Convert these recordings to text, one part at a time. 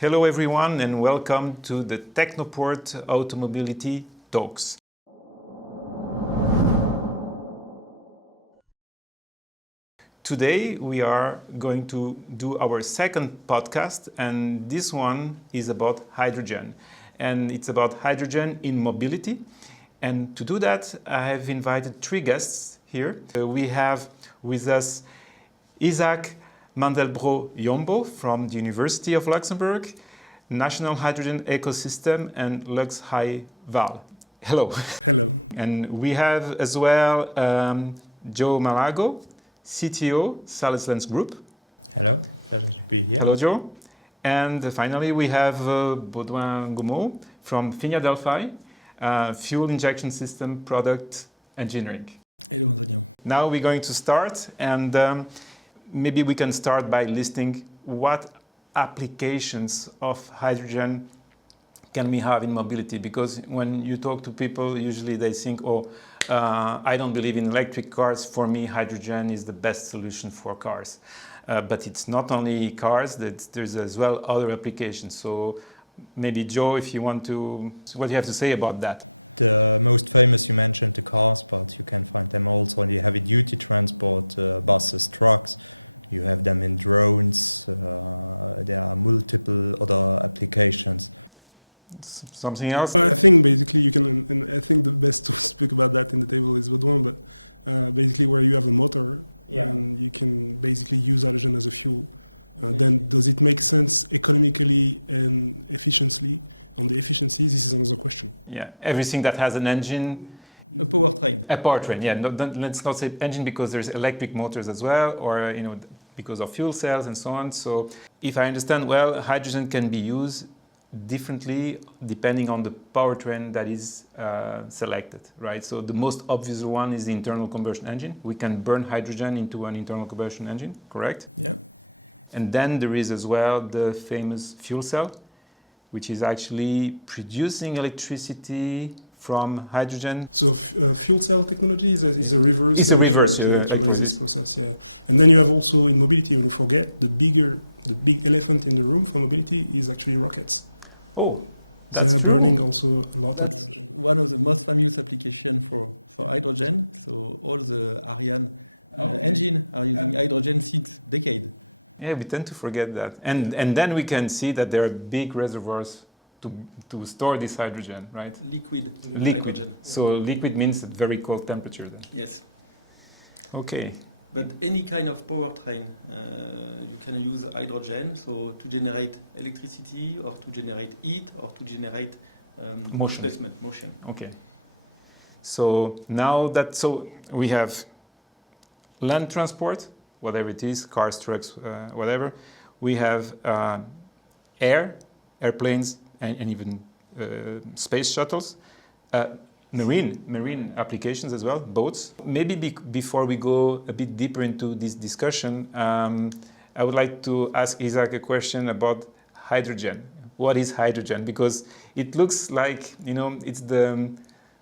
Hello everyone and welcome to the Technoport Automobility Talks. Today we are going to do our second podcast, and this one is about hydrogen. And it's about hydrogen in mobility. And to do that, I have invited three guests here. We have with us Isaac Mandelbrot-Yombo from the University of Luxembourg, National Hydrogen Ecosystem, and Luxembourg Hydrogen Valley. Hello. Hello. And we have as well Joe Malago, CTO, Sales Lens Group. Hello. Hello, Joe. And finally, we have Baudouin Gaumont from Finia Delphi, Fuel Injection System Product Engineering. Now we're going to start, and maybe we can start by listing what applications of hydrogen can we have in mobility, because when you talk to people, usually they think, I don't believe in electric cars. For me, hydrogen is the best solution for cars. But it's not only cars, there's as well other applications. So maybe Joe, if you want to, what do you have to say about that? The most famous you mentioned the cars, but you can find them also in heavy duty transport, buses, trucks. You have them in drones. There are multiple other applications. Something else? I think basically I think the best to speak about that on the table is what role. Basically, when you have a motor, you can basically use hydrogen as a fuel. Then does it make sense economically and efficiently? And the efficiency is another question. Yeah, everything that has an engine. A powertrain, yeah. Let's not say engine, because there's electric motors as well, or because of fuel cells and so on. So, if I understand well, hydrogen can be used differently depending on the powertrain that is selected, right? So the most obvious one is the internal combustion engine. We can burn hydrogen into an internal combustion engine, correct? Yeah. And then there is as well the famous fuel cell, which is actually producing electricity from hydrogen. So fuel cell technology is a reverse. It's a reverse electrolysis process. Yeah. And then you have also in mobility, and we forget the big elephant in the room for mobility is actually rockets. Oh, that's true. Also about that. One of the most famous applications for hydrogen. So all the Ariane engine are using hydrogen 6 decades. Yeah, we tend to forget that. And then we can see that there are big reservoirs to store this hydrogen, right? Liquid. Hydrogen. So liquid means at very cold temperature then. Yes. Okay. But any kind of powertrain, you can use hydrogen, so to generate electricity, or to generate heat, or to generate Motion. displacement, motion. Okay. So now so we have land transport, whatever it is, cars, trucks, whatever. We have airplanes, and even space shuttles. Marine applications as well, boats. Maybe before we go a bit deeper into this discussion, I would like to ask Isaac a question about hydrogen. What is hydrogen? Because it looks like, it's the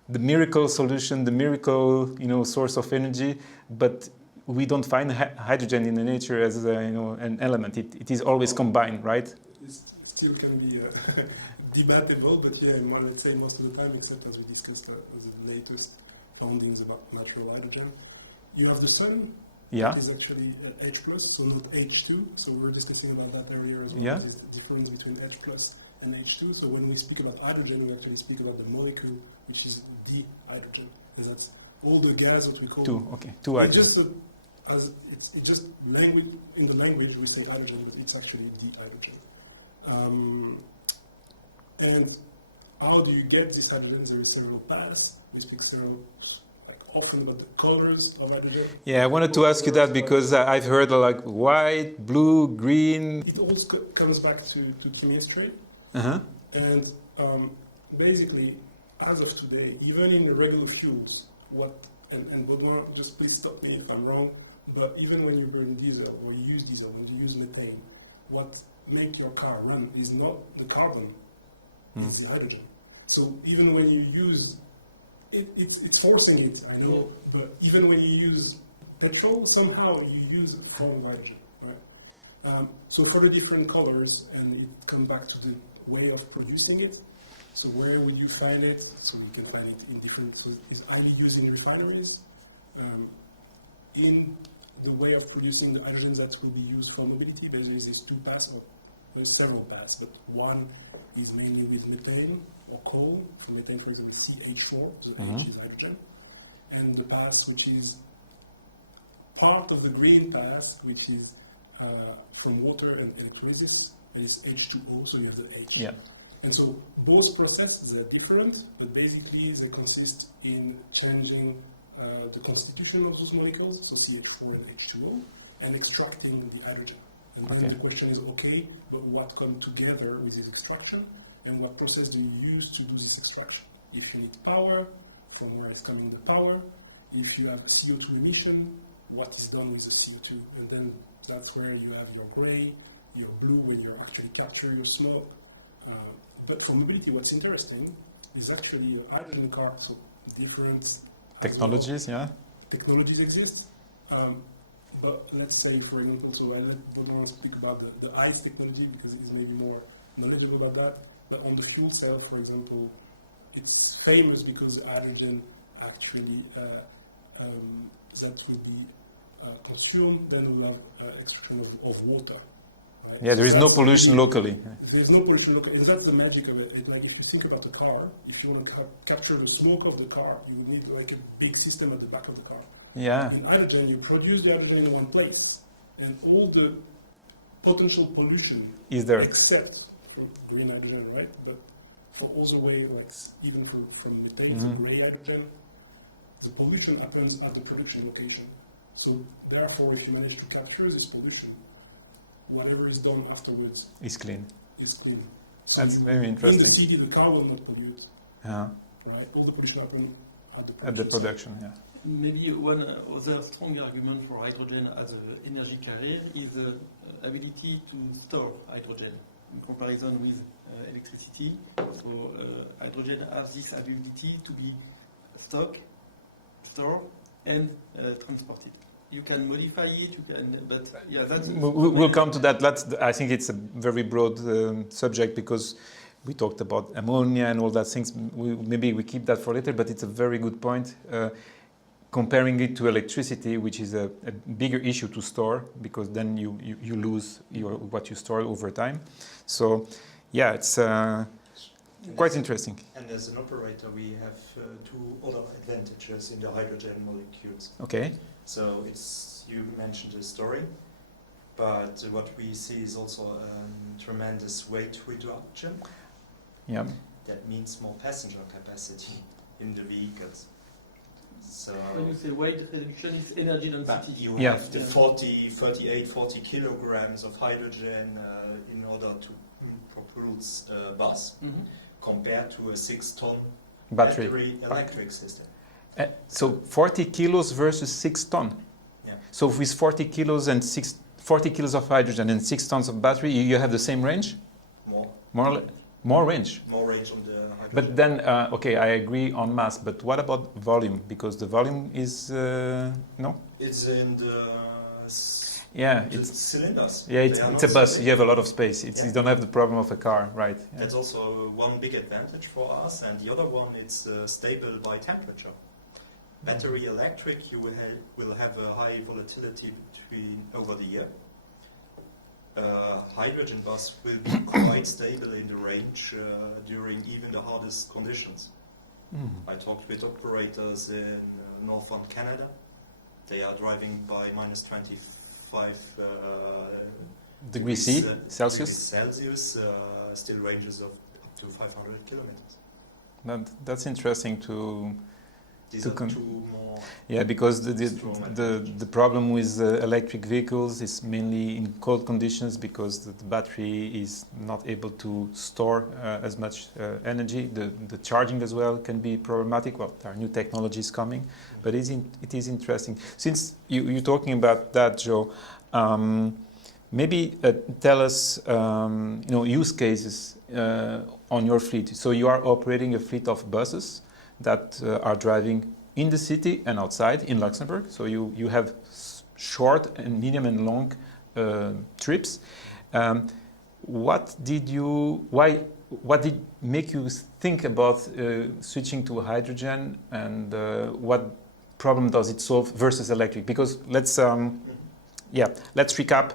miracle solution, the miracle, source of energy, but we don't find hydrogen in the nature as an element. It is always combined, right? It still can be debatable, but yeah, I would say most of the time, except as we discussed with the latest findings about natural hydrogen. You have the sun. Yeah. Is actually H+, so not H2. So we were discussing about that earlier as well. Yeah. There's the difference between H+ and H2. So when we speak about hydrogen, we actually speak about the molecule, which is the hydrogen. Because that's all the gas that we call Two hydrogen. It's just language, in the language we say hydrogen, but it's actually the hydrogen. And how do you get this hydrogen? There are several paths. We speak often about the colors of hydrogen. Yeah, I wanted to ask you that because I've heard like white, blue, green. It all comes back to chemistry. Uh-huh. And basically, as of today, even in the regular fuels, and Baudouin, just please stop me if I'm wrong, but even when you burn diesel or you use diesel, when you use methane, what makes your car run is not the carbon, it's the hydrogen. So even when you use it's forcing it, I know, but even when you use petrol, somehow you use hydrogen, right? So for the different colors, and it comes back to the way of producing it. So where would you find it? So you can find it in different, so it's either used in refineries, in the way of producing the hydrogen that will be used for mobility. There is these two paths, or there's several paths, but one is mainly with methane or coal. For methane, for example, CH4, so H is hydrogen. And the path which is part of the green path, which is from water and electrolysis, is H2O, so you have the H. Yeah. And so both processes are different, but basically they consist in changing the constitution of those molecules, so CH4 and H2O, and extracting the hydrogen. And then the question is, okay, but what comes together with this extraction, and what process do you use to do this extraction? If you need power, from where is coming the power? If you have CO2 emission, what is done with the CO2? And then that's where you have your gray, your blue, where you actually capture your smoke. But for mobility, what's interesting is actually a hydrogen car, so different Technologies, technologies exist. But let's say, for example, so I don't want to speak about the ICE technology because it's maybe more knowledgeable about that. But on the fuel cell, for example, it's famous because the hydrogen actually that will be consumed, then we have extraction of water. Right? Yeah, there is no pollution locally. There's no pollution locally, and that's the magic of it. Like if you think about a car, if you want to capture the smoke of the car, you need like a big system at the back of the car. Yeah. In hydrogen, you produce the hydrogen in one place, and all the potential pollution Is there? except for green hydrogen, right? But for all the way, like even from methane to gray hydrogen, the pollution happens at the production location. So therefore, if you manage to capture this pollution, whatever is done afterwards It's clean. is clean. So That's very in interesting. the city, the car will not pollute, Yeah. right? All the pollution happens At the production, yeah. Maybe one other strong argument for hydrogen as an energy carrier is the ability to store hydrogen in comparison with electricity. So hydrogen has this ability to be stored, and transported. You can modify it, but yeah, that's... We'll come to that. I think it's a very broad subject because we talked about ammonia and all that things. Maybe we keep that for later, but it's a very good point. Comparing it to electricity, which is a bigger issue to store because then you lose what you store over time. So, yeah, it's quite interesting. And as an operator, we have two other advantages in the hydrogen molecules. Okay. So you mentioned the story, but what we see is also a tremendous weight reduction. Yeah. That means more passenger capacity in the vehicles. So when you say weight reduction, it's energy density. you Yeah. have the 40 kilograms of hydrogen in order to propulse a bus, compared to a 6-ton battery electric system. So 40 kilos versus 6 ton. Yeah. So with 40 kilos and 40 kilos of hydrogen and 6 tons of battery, you have the same range? More range. More range on the hydrogen. But then, okay, I agree on mass, but what about volume? Because the volume is, no? It's in the it's cylinders. Yeah, it's a bus. So you have a lot of space. You don't have the problem of a car, right? Yeah. That's also one big advantage for us, and the other one, it's stable by temperature. Battery electric, you will have a high volatility over the year. Hydrogen bus will be quite stable in the range during even the hardest conditions. I talked with operators in northern Canada. They are driving by minus 25 degrees Celsius. Still ranges of up to 500 kilometers. That's interesting to. These are two more. Yeah, because the problem with electric vehicles is mainly in cold conditions because the battery is not able to store as much energy. The charging as well can be problematic. Well, there are new technologies coming, but it is interesting. Since you're talking about that, Joe, maybe tell us use cases on your fleet. So you are operating a fleet of buses that are driving in the city and outside in Luxembourg. So you have short and medium and long trips. What did make you think about switching to hydrogen, and what problem does it solve versus electric? Because let's recap.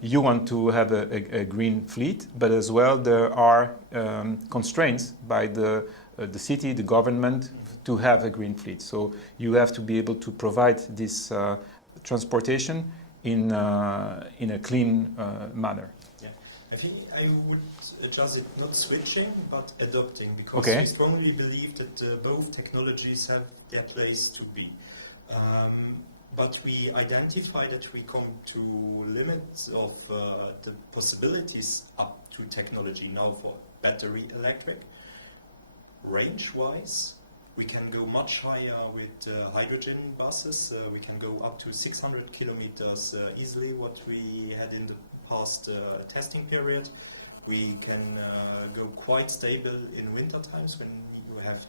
You want to have a green fleet, but as well there are constraints by the city, the government, to have a green fleet. So you have to be able to provide this transportation in a clean manner. Yeah, I think I would adjust it not switching but adopting, because I strongly believe that both technologies have their place to be. But we identify that we come to limits of the possibilities up to technology now for battery electric. Range-wise, we can go much higher with hydrogen buses. We can go up to 600 kilometers easily, what we had in the past testing period. We can go quite stable in winter times when you have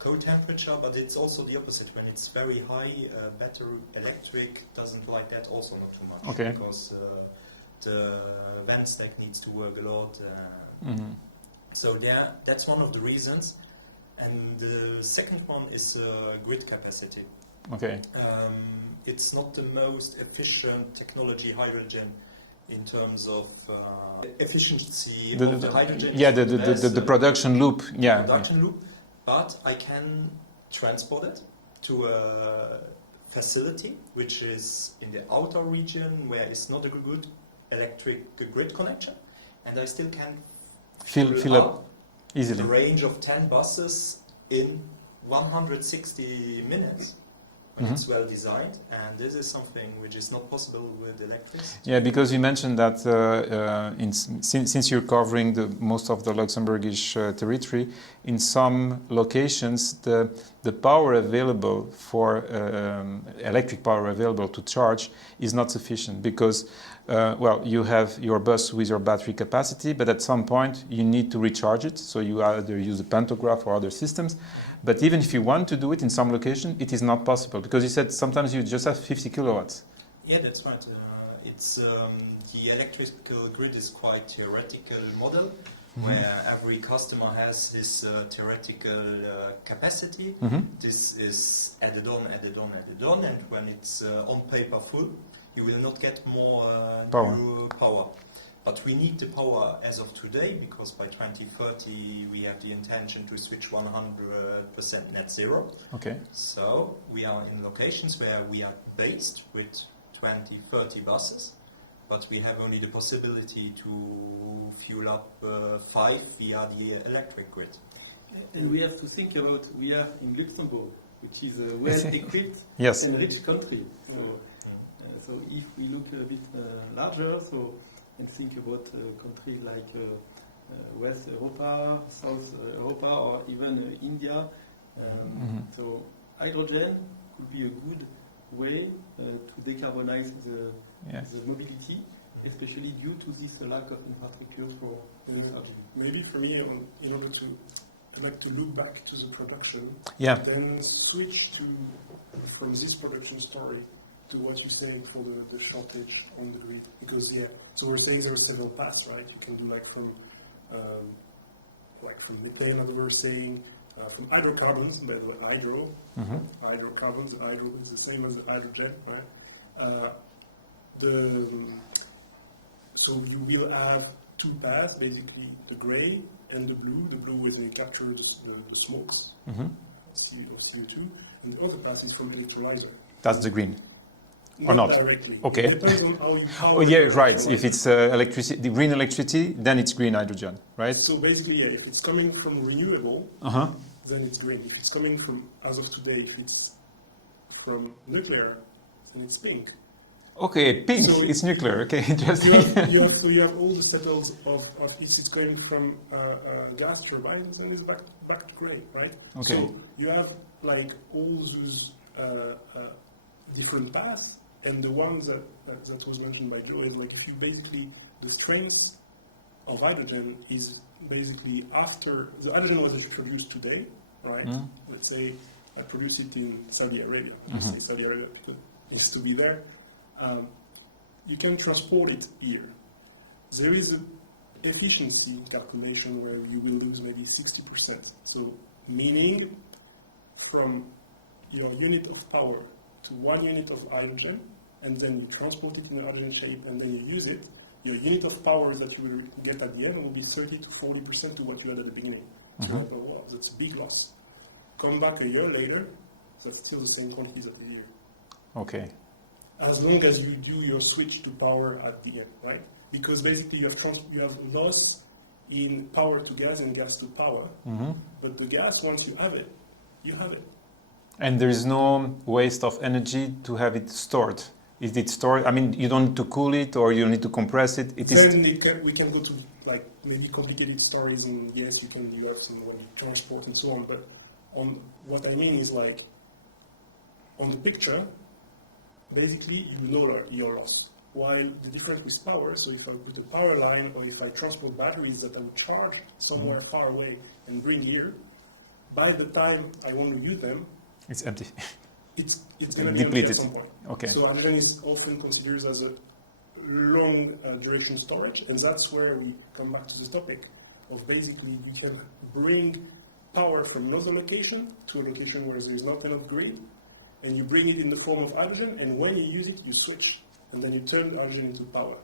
cold temperature, but it's also the opposite. When it's very high, battery electric doesn't like that also not too much, because the vent stack needs to work a lot. So that's one of the reasons. And the second one is grid capacity. It's not the most efficient technology, hydrogen, in terms of efficiency of the hydrogen. The production loop. Production loop. But I can transport it to a facility which is in the outer region where it's not a good electric grid connection, and I still can fill up easily the range of 10 buses in 160 minutes. It's well designed, and this is something which is not possible with electricity. Yeah, because you mentioned that since you're covering most of the Luxembourgish territory, in some locations the power available for electric power available to charge is not sufficient, because you have your bus with your battery capacity, but at some point you need to recharge it, so you either use a pantograph or other systems. But even if you want to do it in some location, it is not possible, because you said sometimes you just have 50 kilowatts. Yeah, that's right. It's the electrical grid is quite theoretical model, where every customer has his theoretical capacity. This is added on, and when it's on paper full, you will not get more new power. But we need the power as of today, because by 2030 we have the intention to switch 100% net zero. So we are in locations where we are based with 20-30 buses, but we have only the possibility to fuel up 5 via the electric grid. And we have to think about, we are in Luxembourg, which is a well-equipped and rich country. So if we look a bit larger, and think about countries like West Europa, South Europa, or even India. So hydrogen could be a good way to decarbonize the mobility, especially due to this lack of infrastructure for charging. Maybe for me, in order to, I'd like to look back to the production, then switch from this production story to what you're saying for the shortage on the grid. Because so we're saying there are several paths, right? You can do from methane, as we were saying, from hydrocarbons, hydrocarbons. Hydro is the same as the hydrogen, right? So you will have 2 paths, basically the gray and the blue. The blue is they capture the smokes, CO2, and the other path is from electrolyzer. That's the green. Not or not? Directly. Okay. It depends on how you power right. If it's electricity, the green electricity, then it's green hydrogen, right? So basically, if it's coming from renewable, then it's green. If it's coming from, as of today, if it's from nuclear, then it's pink. Pink. So it's nuclear. Interesting. You have all the settles of if it's going from gas turbines, then it's back to gray, right? So you have all those different paths. And the ones that was mentioned by Joe is if you basically, the strength of hydrogen is basically after, the hydrogen was produced today, right? Let's say I produce it in Saudi Arabia. Let's say Saudi Arabia because it needs to be there. you can transport it here. There is an efficiency calculation where you will lose maybe 60%. So meaning from unit of power to 1 unit of hydrogen, and then you transport it in a hydrogen shape, and then you use it, your unit of power that you will get at the end will be 30 to 40% to what you had at the beginning. So that's a big loss. Come back a year later, that's still the same quantities at the year. Okay. As long as you do your switch to power at the end, right? Because basically you have loss in power to gas and gas to power, but the gas, once you have it, you have it. And there is no waste of energy to have it stored. Is it stored? I mean, you don't need to cool it or you need to compress it. We can go to like maybe complicated stories, and yes, you can do some transport and so on. But on what I mean is like on the picture, basically you know like your loss. While the difference with power, so if I put a power line or if I transport batteries that I would charge somewhere far away and bring here, by the time I want to use them, it's empty. It's going to be depleted at some point. Okay. So hydrogen is often considered as a long duration storage, and that's where we come back to the topic of basically we can bring power from another location to a location where there is not enough grid, and you bring it in the form of hydrogen, and when you use it, you switch, and then you turn hydrogen into power.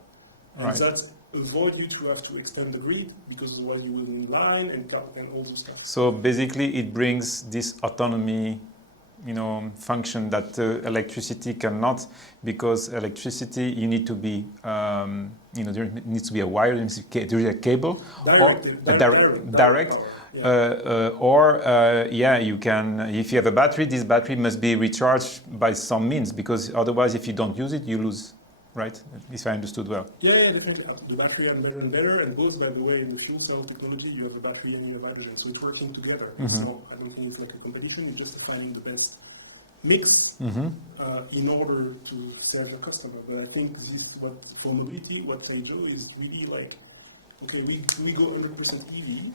And Right. that avoid you to have to extend the grid, because otherwise you will need line and all this stuff. So basically, it brings this autonomy, function that electricity cannot, because electricity you need to be, there needs to be a wire, there needs to be a cable, direct. You can, if you have a battery, this battery must be recharged by some means, because otherwise, if you don't use it, you lose. Right? If I understood well. Yeah, definitely. The battery are better and better, and both, by the way, in the fuel cell technology, you have a battery and you have hydrogen, so it's working together. So I don't think it's like a competition, it's just finding the best mix in order to serve the customer. But I think this is what, for mobility, what Kaijo is really like, okay, we go 100% EV,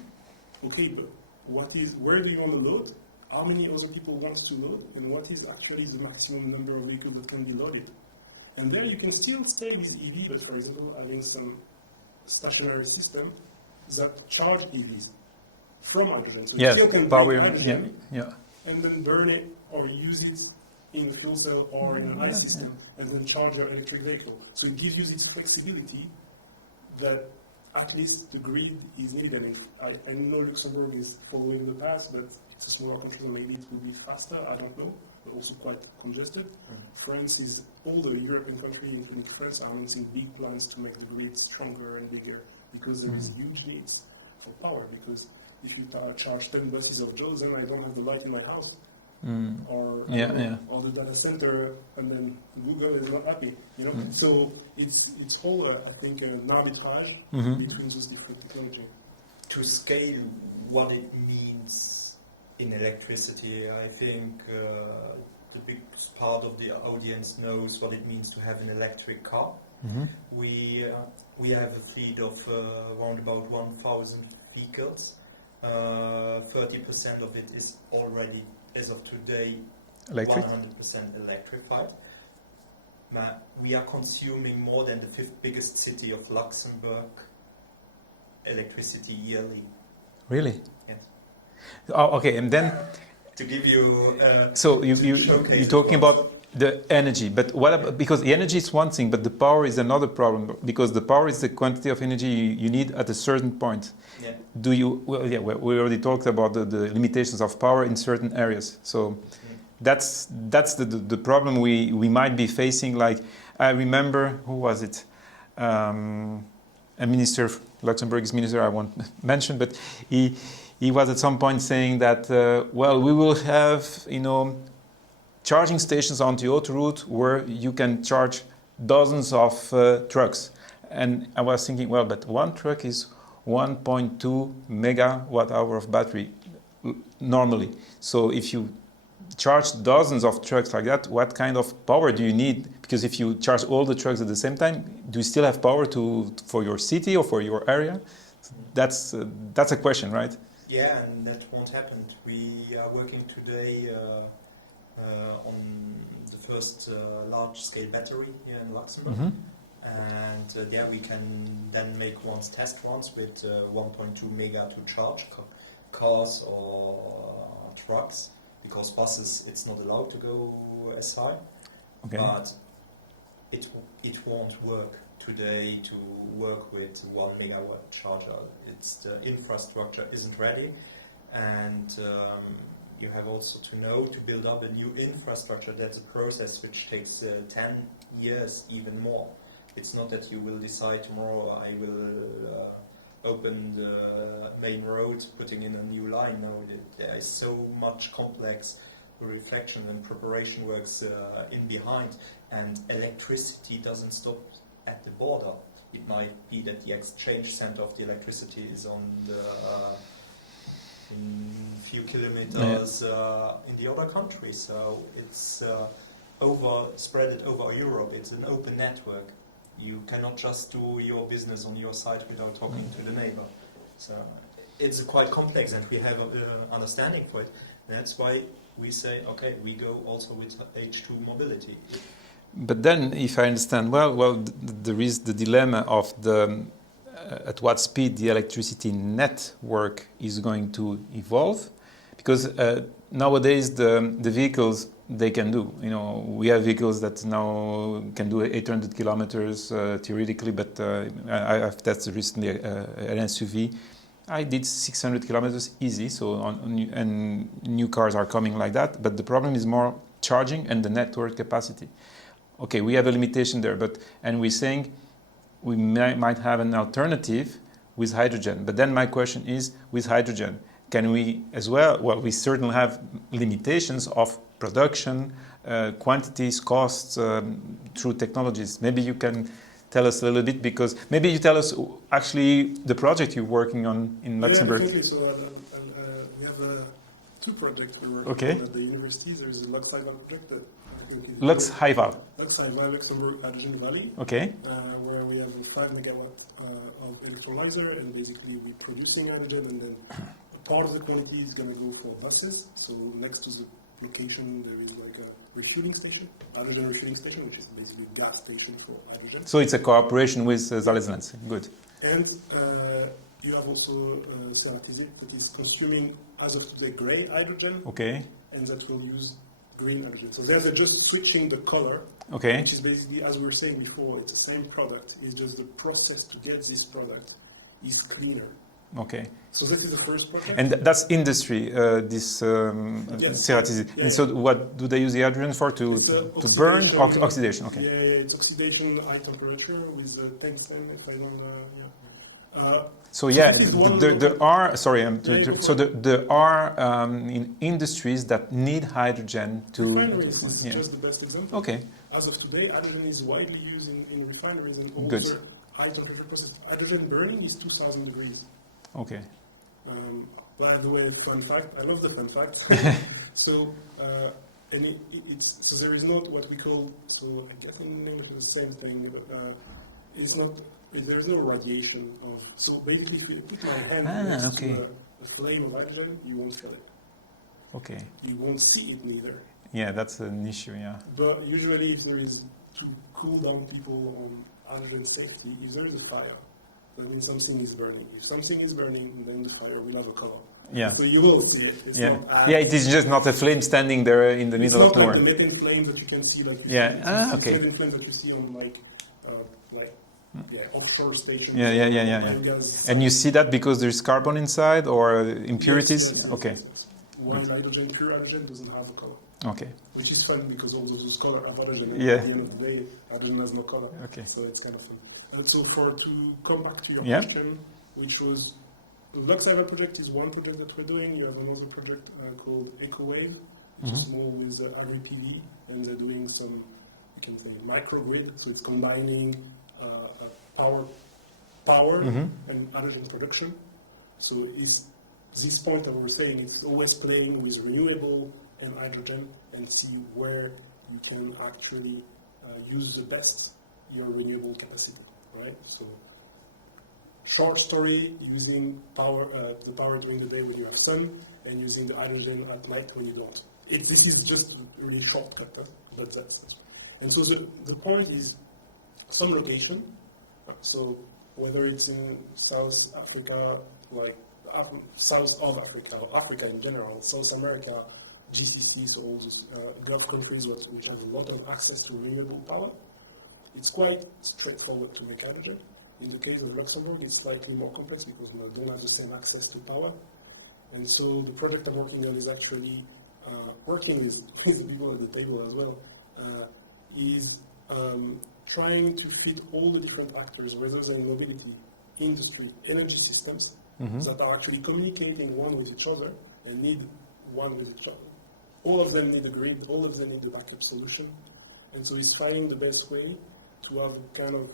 okay, but where do you want to load? How many other people want to load? And what is actually the maximum number of vehicles that can be loaded? And there you can still stay with EV, but for example, having some stationary system that charge EVs from hydrogen. So you still can power, hydrogen and then burn it or use it in a fuel cell or in an ICE system and then charge your electric vehicle. So it gives you this flexibility that at least the grid is needed. And I know Luxembourg is following the path, but it's a smaller country, so maybe it will be faster, I don't know. But also quite congested. France is, all the European countries, including France, are announcing big plans to make the grid stronger and bigger, because there is huge needs for power. Because if you charge 10 buses of Joe, then I don't have the light in my house. Or the data center, and then Google is not happy. So it's whole, I think, an arbitrage between those different technologies. To scale what it means in electricity, I think the biggest part of the audience knows what it means to have an electric car. We have a fleet of around about 1,000 vehicles. 30% of it is already, as of today, electric? 100% electrified. We are consuming more than the 5th biggest city of Luxembourg electricity yearly. Really? Yes. Oh, okay. And then to give you so you're talking about the energy, but what about, because the energy is one thing, but the power is another problem, because the power is the quantity of energy you need at a certain point. We already talked about the limitations of power in certain areas. So that's the problem we might be facing. Like, I remember, who was it? A minister, Luxembourg's minister, I won't mention, but he was at some point saying that, we will have, charging stations on the autoroute where you can charge dozens of trucks. And I was thinking, but one truck is 1.2 megawatt hour of battery normally. So if you charge dozens of trucks like that, what kind of power do you need? Because if you charge all the trucks at the same time, do you still have power for your city or for your area? That's a question, right? Yeah, and that won't happen. We are working today on the first large-scale battery here in Luxembourg, and there we can then make test runs with 1.2 mega to charge cars or trucks, because buses it's not allowed to go as high. Okay. But it won't work today to work with 1 megawatt charger. The infrastructure isn't ready, and you have also to know, to build up a new infrastructure, that's a process which takes 10 years, even more. It's not that you will decide tomorrow I will open the main road, putting in a new line. No, there is so much complex reflection and preparation works in behind, and electricity doesn't stop at the border. It might be that the exchange center of the electricity is on the in few kilometers in the other countries. So it's spread it over Europe. It's an open network. You cannot just do your business on your side without talking to the neighbor. So it's quite complex, and we have an understanding for it. That's why we say, okay, we go also with H2 mobility. But then, if I understand well, there is the dilemma of the at what speed the electricity network is going to evolve, because nowadays the vehicles, they can do. You know, we have vehicles that now can do 800 kilometers theoretically, but I've tested recently an SUV. I did 600 kilometers easy. So and new cars are coming like that. But the problem is more charging and the network capacity. Okay, we have a limitation there, and we're saying we might have an alternative with hydrogen. But then my question is, with hydrogen, can we as well? Well, we certainly have limitations of production, quantities, costs through technologies. Maybe you can tell us a little bit, because maybe you tell us actually the project you're working on in Luxembourg. Yeah, so we have two projects we're working Okay. on at the universities. There is the Lux Hydrogen project that Lux Hydrogen. Lux Hydrogen Luxembourg Hydrogen Valley. Okay. Where we have a 5 megawatt of electrolyzer, and basically we're producing hydrogen, and then part of the quantity is going to go for buses. So next to the location there is like a refueling station, hydrogen refueling station, which is basically a gas station for hydrogen. So it's a cooperation with Zalesnets. Good. And you have also Ceratizit that is consuming, as of today, grey hydrogen, Okay. and that will use green hydrogen. So they're just switching the color, Okay. which is basically, as we were saying before, it's the same product. It's just the process to get this product is cleaner. Okay. So this is the first project. And that's industry, this Ceratizit. Yeah. And so what do they use the hydrogen for? To burn? Oxidation, okay. Yeah, it's oxidation, high temperature with tungsten, if I don't know. So yeah, this is one there are, sorry, go there are in industries that need hydrogen to... Refineries is yeah. just the best example. Okay, As of today, hydrogen is widely used in refineries and also Good. high temperature process. Hydrogen burning is 2,000 degrees. okay. By the way, fun fact, I love the fun facts. So, so there is not what we call, so I guess in English it's the same thing, but it's not, there's no radiation of, so basically if you put my hand next okay. to a flame of hydrogen, you won't feel it. Okay. You won't see it neither. Yeah, that's an issue, yeah. But usually if there is, to cool down people on hydrogen safety, if there is a fire, that means something is burning. If something is burning, then the fire will have a color. Yeah. So you will see it. It's Yeah. not Yeah, it is just not a flame standing there in the middle of it's nowhere. not like the methane flame that you can see, like Yeah. it's Okay. methane flame that you see on offshore stations. Yeah. oil gas. And you see that because there's carbon inside or impurities? Yes. Okay. One hydrogen, pure hydrogen, doesn't have a color, Okay. which is fun because all those color have hydrogen. And Yeah. At the end of the day, hydrogen has no color. Okay. So it's kind of fun. And so to come back to your Yeah. question, which was Lux Hydrogen project is one project that we're doing. You have another project called EcoWave, which is more with RUPV, and they're doing some, you can say, microgrid. So it's combining power and hydrogen production. So it's this point that we're saying, it's always playing with renewable and hydrogen and see where you can actually use the best your renewable capacity, right? So short story, using the power during the day when you have sun, and using the hydrogen at night when you don't. This is just a really shortcut, but that's it. And so the point is, some location. So whether it's in South Africa, like south of Africa, or Africa in general, South America, GCC, so all those Gulf countries which have a lot of access to renewable power, it's quite straightforward to make hydrogen. In the case of Luxembourg, it's slightly more complex because we don't have the same access to power. And so the project I'm working on is actually working with the people at the table as well, is trying to fit all the different actors, whether they're in mobility, industry, energy systems, that are actually communicating one with each other and need one with each other. All of them need a grid, all of them need a backup solution. And so he's trying the best way to have a kind of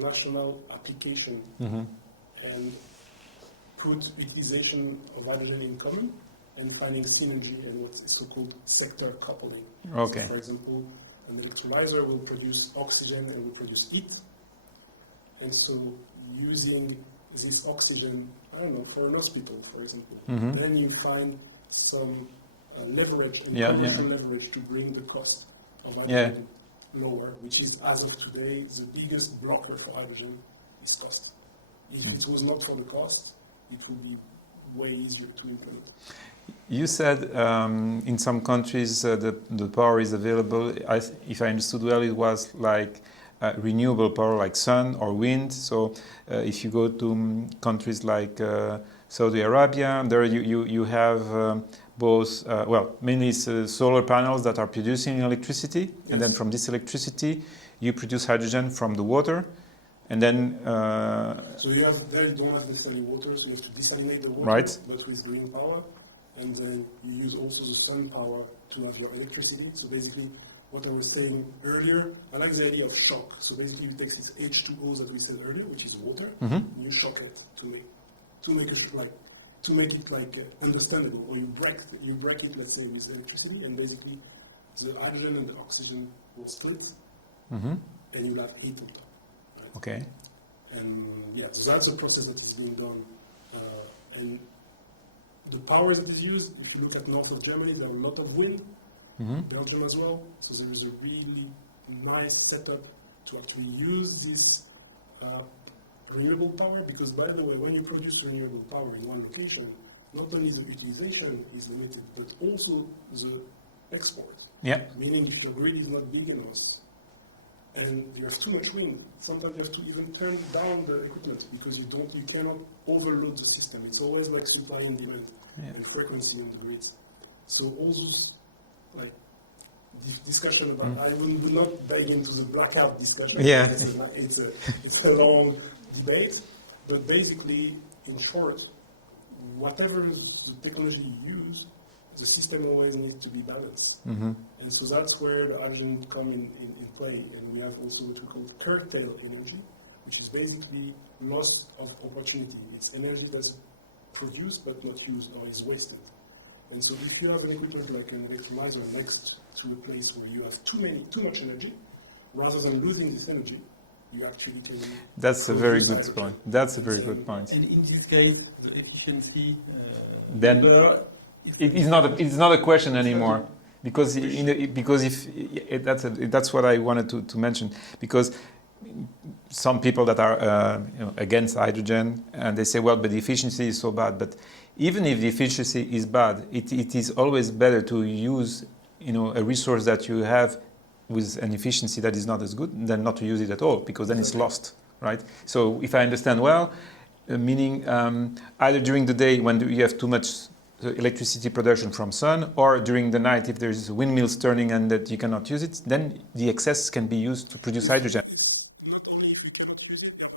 national application and put utilization of hydrogen in common and finding synergy and what's so-called sector coupling. Okay. So for example, an electrolyzer will produce oxygen and will produce heat. And so using this oxygen, I don't know, for an hospital, for example, then you find some leverage, commercial leverage to bring the cost of hydrogen lower, which is, as of today, the biggest blocker for hydrogen is cost. If it was not for the cost, it would be way easier to implement. You said in some countries the power is available. If I understood well, it was like renewable power, like sun or wind. So if you go to countries like Saudi Arabia, there you have both, mainly solar panels that are producing electricity, and then from this electricity you produce hydrogen from the water, and then... so you don't have necessarily water, so you have to desalinate the water, right. But with green power, and then you use also the sun power to have your electricity. So basically, what I was saying earlier, I like the idea of shock. So basically you take this H2O that we said earlier, which is water, and you shock it to make it understandable, or you break it, let's say, with electricity, and basically the hydrogen and the oxygen will split, and you'll have heat on top. Right? Okay. And so that's a process that is being done. And the power that is used, if you look at north of Germany, there are a lot of wind, Belgium as well, so there is a really nice setup to actually use this renewable power, because by the way, when you produce renewable power in one location, not only the utilization is limited, but also the export. Yeah. Meaning if your grid is not big enough and you have too much wind, sometimes you have to even turn down the equipment because you cannot overload the system. It's always like supply and demand and frequency in the grid. So all those discussion about, I will not dive into the blackout discussion. Yeah. It's a long debate, but basically, in short, whatever the technology you use, the system always needs to be balanced. And so that's where the hydrogen come in play. And we have also what we call curtail energy, which is basically loss of opportunity. It's energy that's produced but not used or is wasted. And so if you have an equipment like an electrolyzer next to a place where you have too much energy, rather than losing this energy, you actually can... That's a very good point. That's a very good point. And in this case, the efficiency... then it's not a question anymore. Because that's what I wanted to mention. Because some people that are against hydrogen, and they say, well, but the efficiency is so bad. But even if the efficiency is bad, it is always better to use a resource that you have with an efficiency that is not as good than not to use it at all, because then it's lost, right? So if I understand well, meaning either during the day when you have too much electricity production from sun, or during the night if there's windmills turning and that you cannot use it, then the excess can be used to produce hydrogen. Not only if we cannot use it, but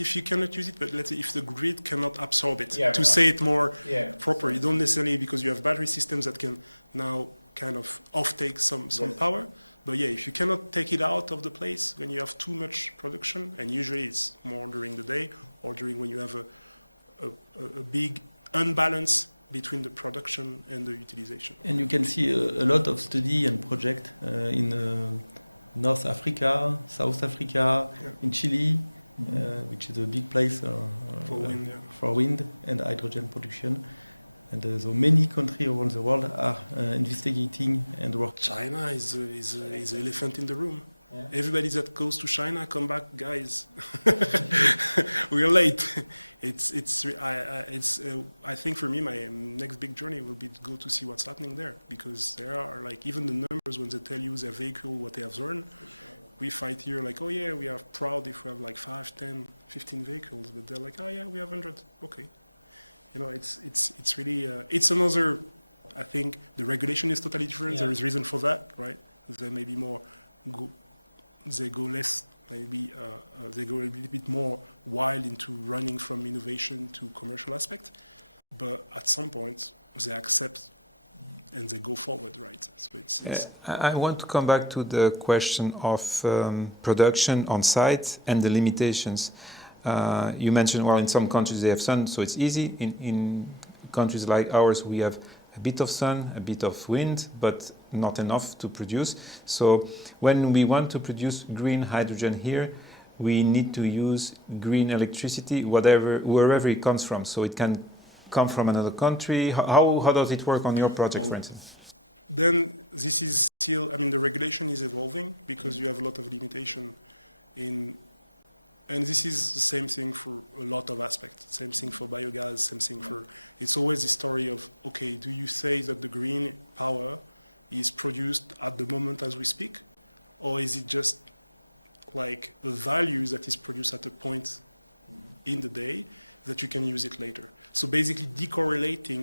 if we cannot use it, but if the grid cannot absorb it. To say it more properly, don't necessarily because you have battery systems that can now kind of uptake some power, but you cannot take it out of the place when you have too much production, and usually it's more during the day, or during when you have a big imbalance between the production and the utilization. And you can see a lot of study and projects in North Africa, South Africa, in Chile, which is a big place for wind and hydrogen production. And there is many countries around the world are investigating and working. China is the elephant in the room. everybody that goes to China, come back, guys. We are late. I think for me, my next big job will be go to see what's happening there, because there are, like, even the numbers when they tell you the vehicle, what they have learned, we find here, like, oh yeah, we have probably from like half 10, 15 vehicles, but they're like, oh yeah, we have 100. Okay. You know, it's really, it's another, I think the regulation is totally different, there is reason for that, right? There may be more, they go less, maybe, they go a bit more wide into running from innovation to commercial aspect, but at some point, they accept and they go forward. I want to come back to the question of production on site and the limitations. You mentioned, well, in some countries they have sun, so it's easy. In countries like ours, we have a bit of sun, a bit of wind, but not enough to produce. So when we want to produce green hydrogen here, we need to use green electricity, wherever it comes from. So it can come from another country. How does it work on your project, for instance? Then this is still, I mean, the regulation is evolving because we have a lot of limitation and this is the same thing for a lot of aspects. Same thing for biogas, same thing for, it's always a story of, okay, do you say that the green power is produced at the moment as we speak, or is it just like the value that is produced at a point in the day that you can use it later? So basically decorrelating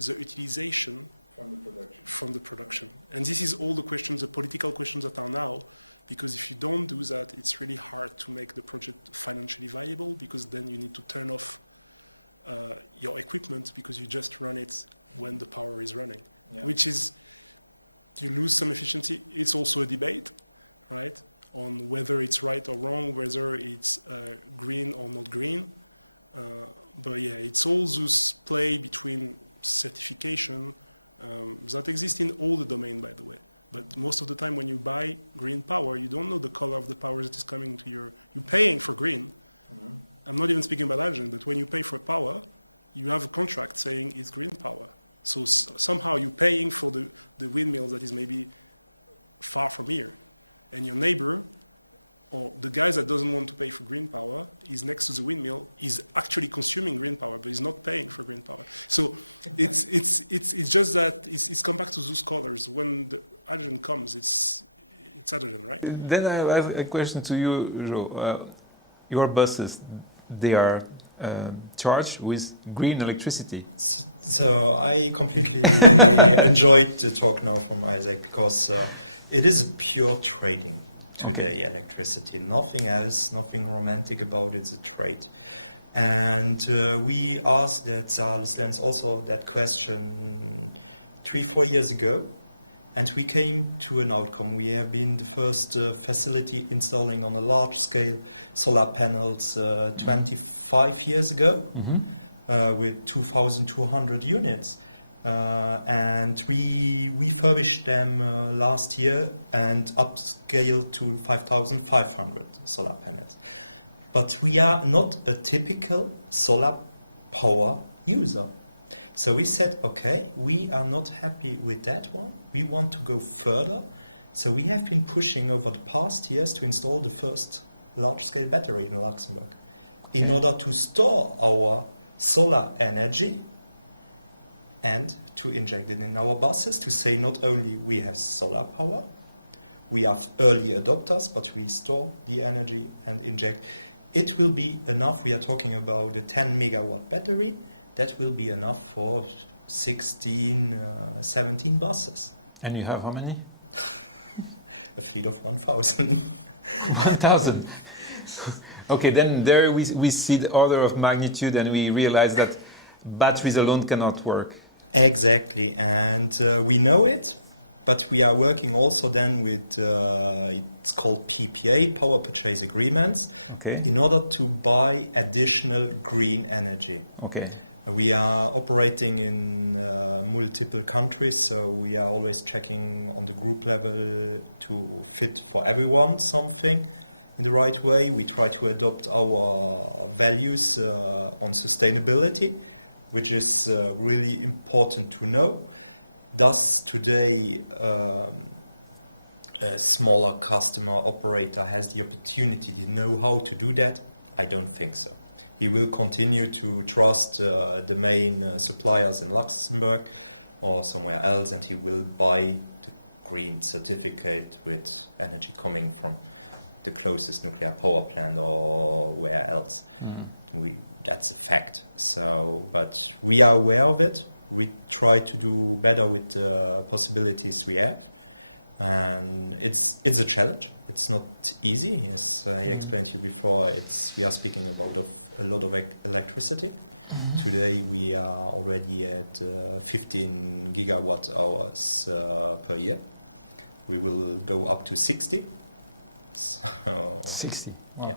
the utilization on the production. And this is all the questions, the political questions that are now, because if you don't do that, it's very hard to make the project financially viable, because then you need to turn off your equipment because you just run it when the power is running. Which is, to use some efficiency, it's also a debate, right? And whether it's right or wrong, whether it's green or not green. But yeah, it's all this play between certification that exists in all the domains, by the way. Most of the time when you buy green power, you don't know the color of the power that is coming to your... You're paying for green. I'm not even speaking about hydrogen, but when you pay for power, you have a contract saying it's green power. So somehow you're paying for the windmill that is maybe half a year. And your neighbor, or the guy that doesn't want to pay for green power, who is next to the windmill, is actually consuming green power, but is not paying for green power. So it's just that it's come back to this corners. When the hydrogen comes, it's suddenly. Right? Then I have a question to you, Jo. Your buses, they are charged with green electricity. So I completely enjoyed the talk now from Isaac, because it is pure trading. Okay. Electricity, nothing else, nothing romantic about it, it's a trade. And we asked that, stands also that question 3-4 years ago, and we came to an outcome. We have been the first facility installing on a large scale solar panels 25 years ago, with 2,200 units. And we refurbished them last year and upscaled to 5,500 solar panels. But we are not a typical solar power user. So we said, okay, we are not happy with that one. We want to go further. So we have been pushing over the past years to install the first large-scale battery in Luxembourg, in order to store our solar energy and to inject it in our buses, to say not only we have solar power, we are early adopters, but we store the energy and inject. It will be enough. We are talking about a 10 megawatt battery. That will be enough for 16, 17 buses. And you have how many? A fleet of 1,000. 1,000. Okay, then there we see the order of magnitude, and we realize that batteries alone cannot work. Exactly, and we know it, but we are working also then with, it's called PPA, Power Purchase Agreements, in order to buy additional green energy. Okay. We are operating in multiple countries, so we are always checking on the group level to fit for everyone something in the right way. We try to adopt our values on sustainability, which is really important to know. Thus, today, a smaller customer operator has the opportunity to know how to do that? I don't think so. We will continue to trust the main suppliers in Luxembourg or somewhere else, and he will buy green certificate with energy coming from the closest nuclear power plant or where else. That's a fact. So, but we are aware of it. We try to do better with the possibilities we have. And it's a challenge. It's not easy. As I explained to you before, we are speaking about a lot of electricity. Today we are already at 15 gigawatt hours per year. We will go up to 60. 60. Wow.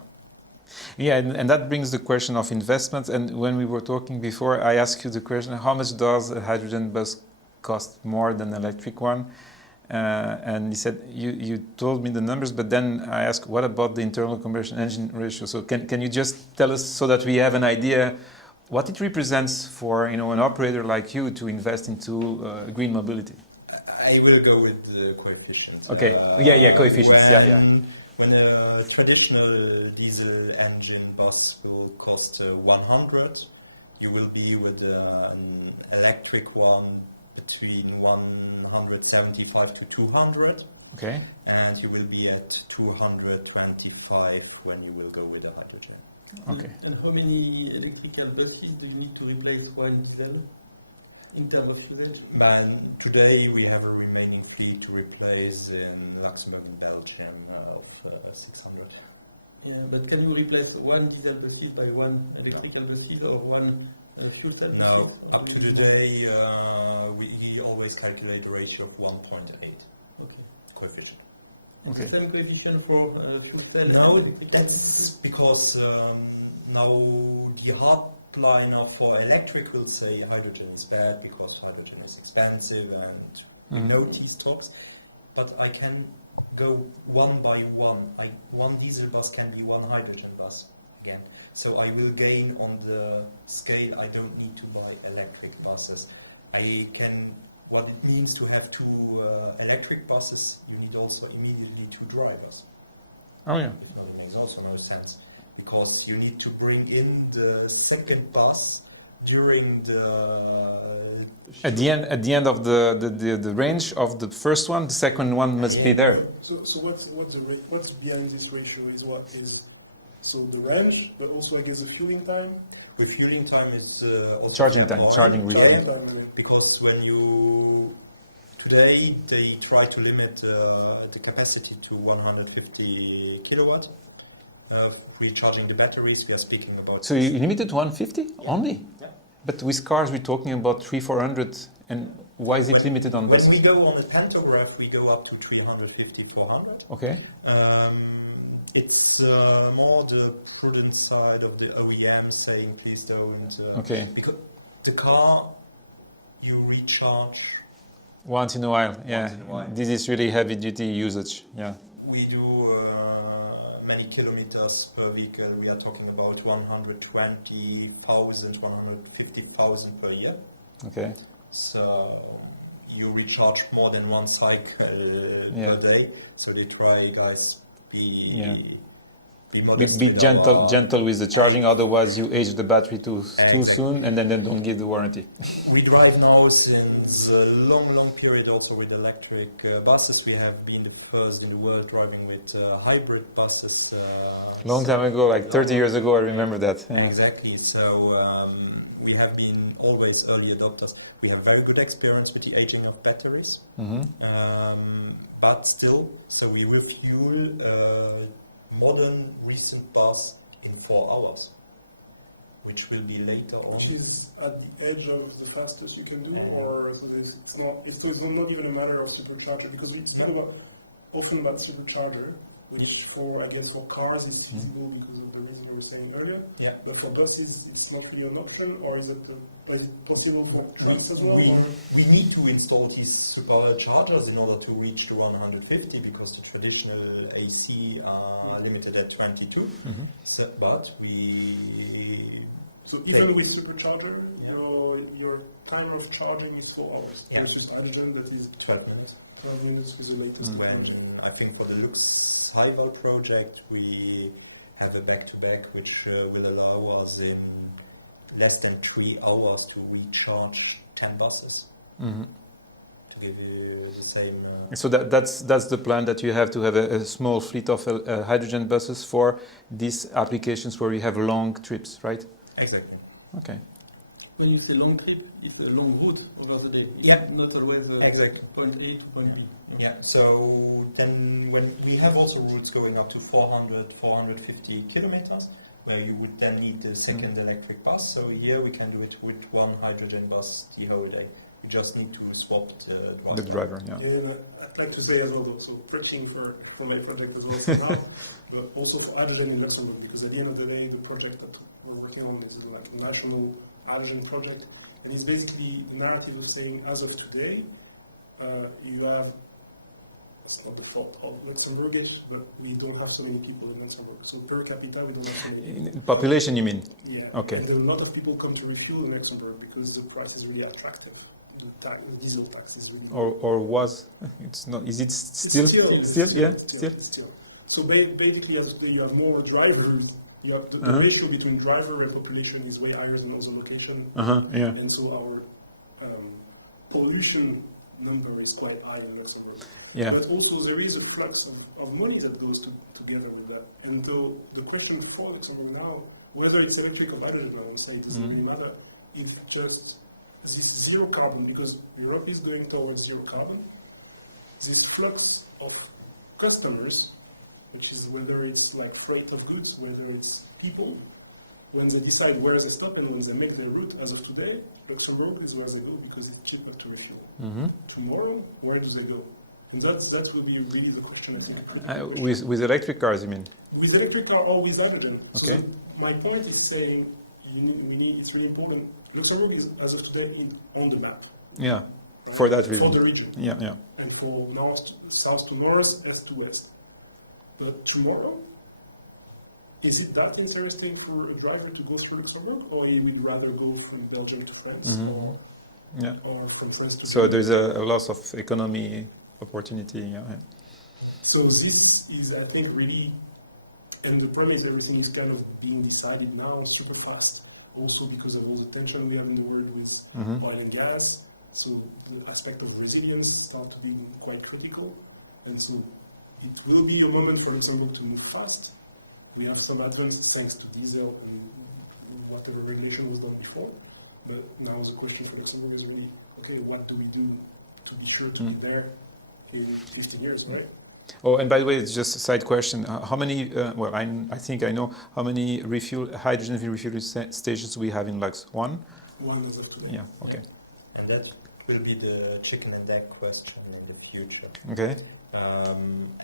Yeah, and that brings the question of investment. And when we were talking before, I asked you the question: how much does a hydrogen bus cost more than an electric one? And he said you told me the numbers, but then I asked, what about the internal combustion engine ratio? So can you just tell us so that we have an idea what it represents for an operator like you to invest into green mobility? I will go with the coefficients. Okay. Coefficients. When a traditional diesel engine bus will cost 100, you will be with an electric one between 175 to 200. Okay. And you will be at 225 when you will go with the hydrogen. Okay. And how many electrical buses do you need to replace one diesel in terms of usage? Today we have a remaining fleet to replace in Luxembourg and Belgium of 600. Yeah, but can you replace one diesel bus by one electrical bus or one fuel cell bus? No, up to today we always calculate the ratio of 1.8 coefficient. Okay. The same coefficient for fuel cell and Now electrical? that's because now the hardliner for electric will say hydrogen is bad because hydrogen is expensive and no these talks. But I can go one by one. One diesel bus can be one hydrogen bus again. So I will gain on the scale. I don't need to buy electric buses. What it means to have two electric buses, you need also immediately two drivers. Oh yeah. It makes also no sense because you need to bring in the second bus during the At the end of the range of the first one, the second one must be there. So what's behind this ratio is what is so the range, but also I guess the fueling time. refueling time is also Charging time, important. charging Charging refill. time, Because when today they try to limit the capacity to 150 kilowatt. Recharging the batteries, we are speaking about. So you limited to 150 only? Yeah. But with cars, we're talking about 300-400. And why is it limited on When buses? we go on a pantograph, we go up to 350-400. Okay. It's more the prudent side of the OEM saying please don't. Okay. Because the car, you recharge. Once in a while, yeah. Once in a while. This is really heavy duty usage, yeah. We do many kilometers per vehicle. We are talking about 120,000, 150,000 per year. Okay. So you recharge more than one cycle Yeah. per day. So they try guys Yeah. be Be modest in gentle with the charging, otherwise you age the battery too Exactly. soon, and then they don't give the warranty. We drive now since a long period also with electric buses. We have been the first in the world driving with hybrid buses. Long time ago, like 30 years ago, I remember that. Yeah. Exactly. So we have been always early adopters. We have very good experience with the aging of batteries. But still, so we refuel modern recent bus in 4 hours, which will be later on. which is at the edge of the fastest you can do, or so it's not even a matter of supercharger, because we think often about supercharger, which for cars is feasible because of the reason I was saying earlier. Yeah. But for buses, it's not really an option, or is it possible for trucks as well? We need to install these superchargers in order to reach the 150 because the traditional AC are limited at 22. So, but we So even with supercharger, your time of charging is 4 hours. Yeah. Versus hydrogen that is 12 minutes. 12 minutes is the latest When hydrogen. I think for the Lux Hydrogen project, we have a back-to-back which will allow us in less than 3 hours to recharge 10 buses. Mhm. To give you the same. So that's the plan, that you have to have a small fleet of hydrogen buses for these applications where you have long trips, right? Exactly. Okay. When you say long trip, it's a long route over the day. Yeah. Not always Exactly. point A to point B. Yeah, so then when we have also routes going up to 400, 450 kilometers, where you would then need the second electric bus. So here we can do it with one hydrogen bus the whole day. You just need to swap The driver, yeah. And I'd like to say as well, so preaching for my project as well for now, but also for hydrogen in Luxembourg, because at the end of the day, the project that we're working on is like a national hydrogen project, and it's basically a narrative of saying, as of today, you have, it's not the fault of Luxembourgish, but we don't have so many people in Luxembourg. So per capita, we don't have so many people. In population, you mean? Yeah. Okay. And there are a lot of people come to refuel in Luxembourg because the price is really attractive. The diesel tax is really Or was? It's not. Is it still? Yeah, still. So basically, as you have more drivers, you have the ratio between driver and population is way higher than other location. Yeah. And so our pollution number is quite high in Luxembourg. Yeah. But also there is a flux of money that goes together with that. And so the question for Luxembourg now, whether it's electric or hydrogen, I would say it doesn't really matter. It's just this zero carbon, because Europe is going towards zero carbon. This flux of customers, which is whether it's like freight of goods, whether it's people, when they decide where they stop and when they make their route, as of today, Luxembourg is where they go because it's cheaper to refuel. Tomorrow, where do they go? And that will be really the question, I think. With electric cars, you mean? With electric car or with hydrogen. Okay. So my point is saying it's really important. Luxembourg is, as of today, on the map. Yeah. For that For reason. the region. Yeah. And for south to north, west to west. But tomorrow, is it that interesting for a driver to go through Luxembourg, or he would rather go from Belgium to France, Yeah. or from France to So there's a loss of economy opportunity. Yeah. So this is, I think, really, and the point is everything is kind of being decided now super fast. Also because of all the tension we have in the world with oil and gas. So the aspect of resilience starts to be quite critical. And so it will be a moment for Luxembourg to move fast. We have some advance thanks to diesel and whatever regulation was done before. But now the question for Luxembourg is really, okay, what do we do to be sure to be there in 15 years, right? Oh, and by the way, it's just a side question. How many? I think I know how many hydrogen refueling stations we have in Lux. One. One is of today. Yeah. Okay. And that will be the chicken and egg question in the future. Okay.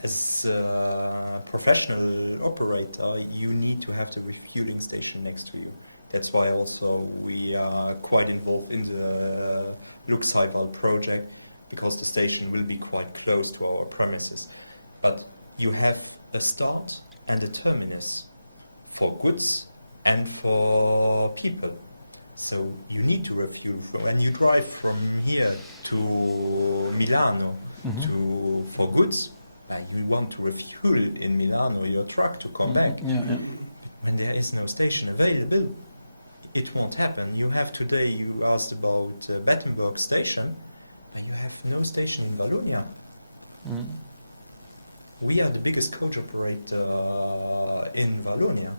As a professional operator, you need to have the refueling station next to you. That's why also we are quite involved in the Luxembourg project, because the station will be quite close to our premises. But you have a start and a terminus for goods and for people. So you need to refuel. When you drive from here to Milano for goods, and you want to refuel in Milano your truck to come back, and there is no station available, it won't happen. You have today, you asked about Battenberg station, and you have no station in Wallonia. We are the biggest coach operator in Wallonia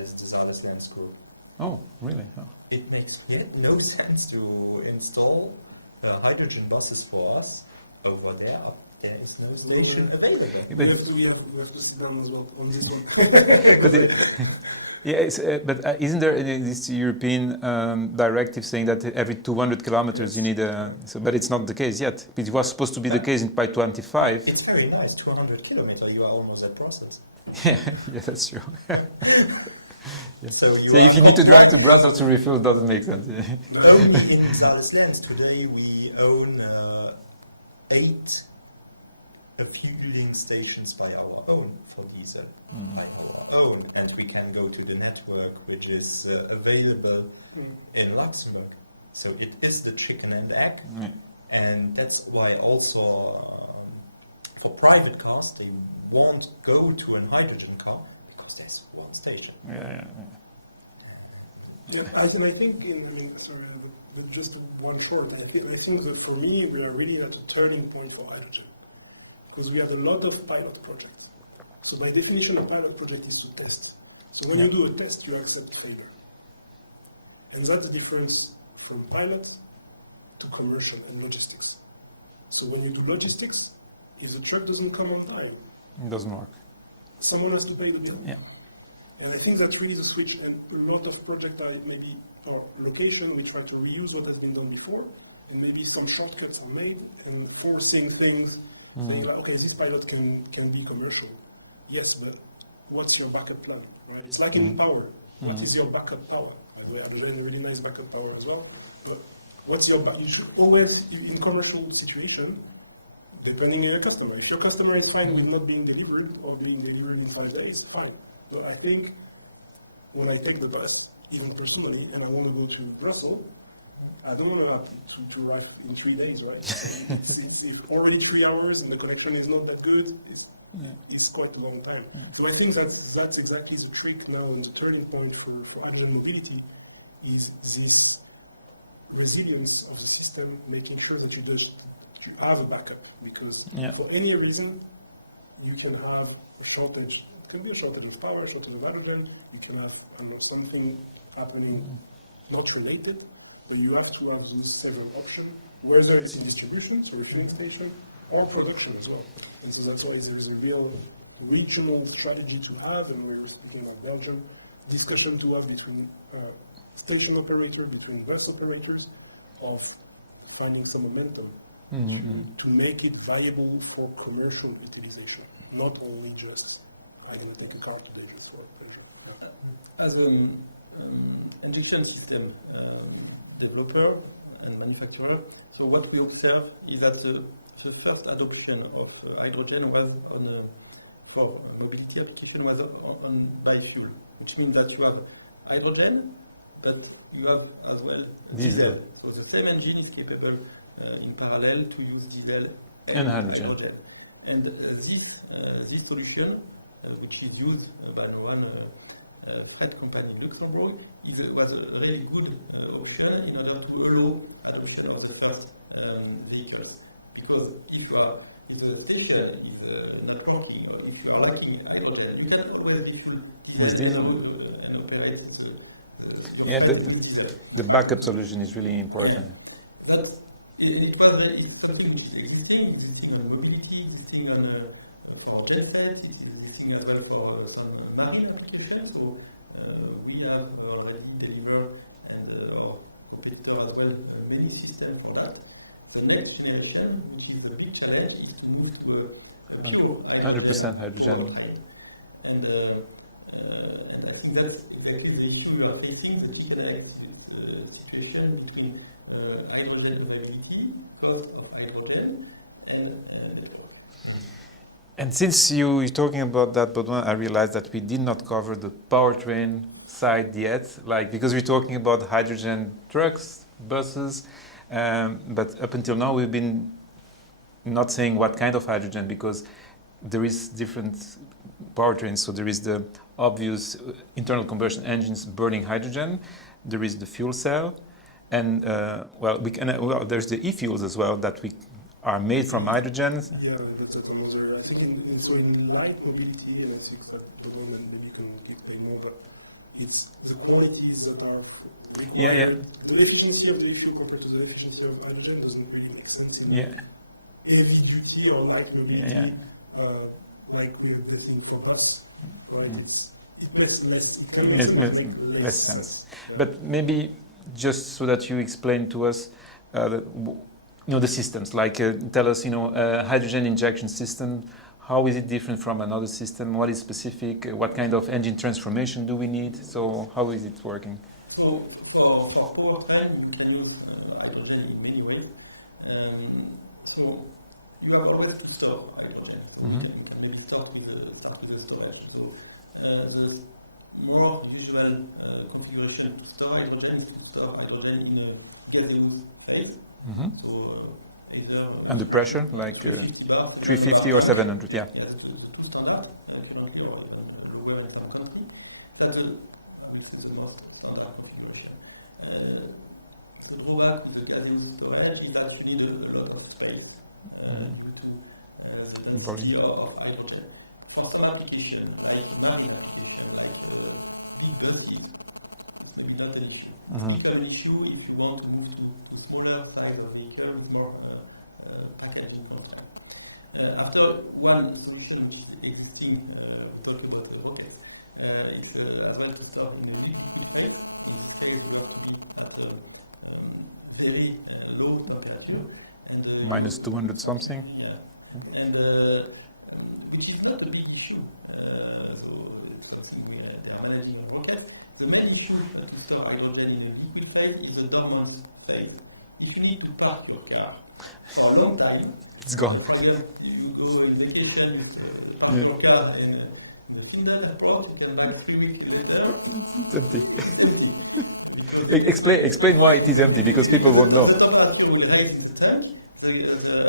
as the Zales Land School. Oh, really? Oh. It makes no sense to install hydrogen buses for us over there. There is no station available. But, We have to sit down as well on this one. but isn't there this European directive saying that every 200 kilometers you need a... but it's not the case yet. It was supposed to be the case by 25. It's very nice, 200 kilometers, you are almost at Brussels. Yeah, that's true. So if you need to drive to Brussels to refuel, it doesn't make sense. Only in Zales Land today we own 8 the fueling stations by our own for diesel, by our own, and we can go to the network which is available in Luxembourg. So it is the chicken and egg, and that's why also for private cars they won't go to an hydrogen car because there's one station. I think just one short. I think that for me we are really at a turning point for hydrogen because we have a lot of pilot projects. So by definition, a pilot project is to test. So when you do a test, you accept failure, and that's the difference from pilot to commercial and logistics. So when you do logistics, if the truck doesn't come on time, It doesn't work. someone has to pay the bill. Yeah. And I think that's really the switch, and a lot of projects are maybe for location, we try to reuse what has been done before, and maybe some shortcuts are made, and forcing things, saying, like, okay, this pilot can be commercial. Yes, but what's your backup plan? Right? It's like in power. What is your backup power? We have a really nice backup power as well. But what's your you should always, in commercial situation, depending on your customer. If your customer is fine with not being delivered or being delivered in 5 days, fine. So I think when I take the bus, even personally, and I want to go to Brussels, I don't know to arrive in 3 days, right? it's already 3 hours and the connection is not that good. It's quite a long time. So I think that's exactly the trick now, and the turning point for hydrogen mobility is this resilience of the system, making sure that you have a backup, because for any reason you can have a shortage. It can be a shortage of power, a shortage of hydrogen. You can have something happening not related, but you have to have these several options, whether it's in distribution, so refueling station, or production as well. And so that's why there's a real regional strategy to have, and we're speaking about Belgium, discussion to have between station operators, between bus operators, of finding some momentum to make it viable for commercial utilization, not only just, I'm going to take a car today. As an injection system developer and manufacturer, so what we observe is that the first adoption of hydrogen was for mobility application was on biofuel, which means that you have hydrogen, but you have as well Diesel. So the same engine is capable in parallel to use diesel And hydrogen. And this solution, which is used by one tech company in Luxembourg, was a very good option in order to allow adoption of the first vehicles. Because if the station is not working, or if you are lacking hydrogen, you can always refuel With diesel. and operate the backup solution is really important. That's it's something which is existing on mobility, existing on for genset, it is existing as well for some marine applications. So we have already delivered and our competitor as well many systems for that. The next generation, which is a big challenge, is to move to a pure 100% hydrogen. And I think that's exactly the issue we are facing, the chicken egg situation between hydrogen availability, cost of hydrogen, and network. And since you're talking about that, Baudouin, I realized that we did not cover the powertrain side yet, because we're talking about hydrogen trucks, buses, but up until now we've been not saying what kind of hydrogen, because there is different powertrains. So there is the obvious internal combustion engines burning hydrogen, there is the fuel cell, and there's the e-fuels as well that we are made from hydrogen. Yeah, that's another. I think in light mobility, and I think that the moment maybe can explain more, but it's the qualities that are required. The efficiency of the e-fuel compared to the efficiency of hydrogen doesn't really make sense in heavy duty or light mobility, like we have this thing for bus. Right? It makes less sense. But maybe just so that you explain to us, the systems. Tell us, a hydrogen injection system. How is it different from another system? What is specific? What kind of engine transformation do we need? So how is it working? So for powertrain, you can use hydrogen in many ways. So you have always to store hydrogen. Mhm. And you start with the storage. So the more usual configuration to store hydrogen is to store hydrogen in a gaseous phase. Mhm. So either And the pressure, like 350 bar, 350 or 700, yeah. Yes, the standard currently, or even lower in some countries. That's this is the most standard configuration. The drawback with the gaseous storage is that you need a lot of space due to the density of hydrogen. For some application, like marine application, like big buses, it's really not an issue. It becomes an issue if you want to move to smaller size of vehicle with more packaging content. After one solution which is existing, talking about the rocket, it's able to start in a liquid phase. In this case, we have to be at a very low temperature. And, Minus 200 something. Yeah. And which is not a big issue. So it's something they are managing a rocket. The main issue to store hydrogen in a liquid phase is the dormant phase. If you need to park your car for a long time, It's gone. for example, you go on vacation, park your car in Finland airport, you come back 3 weeks later. It's empty. Explain why it is empty, because people won't know. The temperature will rise in the tank, the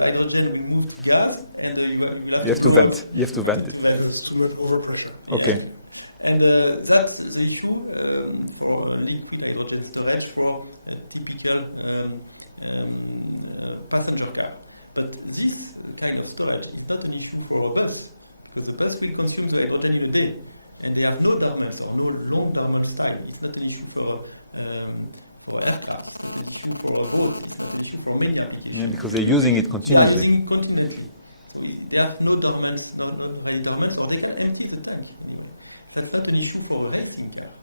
hydrogen will move to gas, and You have to vent. You have to vent it. There's too much overpressure. Okay. And that's the issue for liquid hydrogen storage for typical passenger car. But this kind of storage is not an issue for a bus, because the bus will consume the hydrogen in a day, and there are no dormants or no long dormant time. It's not an issue for aircraft, it's not an issue for a boat, it's not an issue for many applications. Yeah, because they're using it They are continuously. using continuously. So they have no dormant, or they can empty the tank. That's not an issue for a racing car.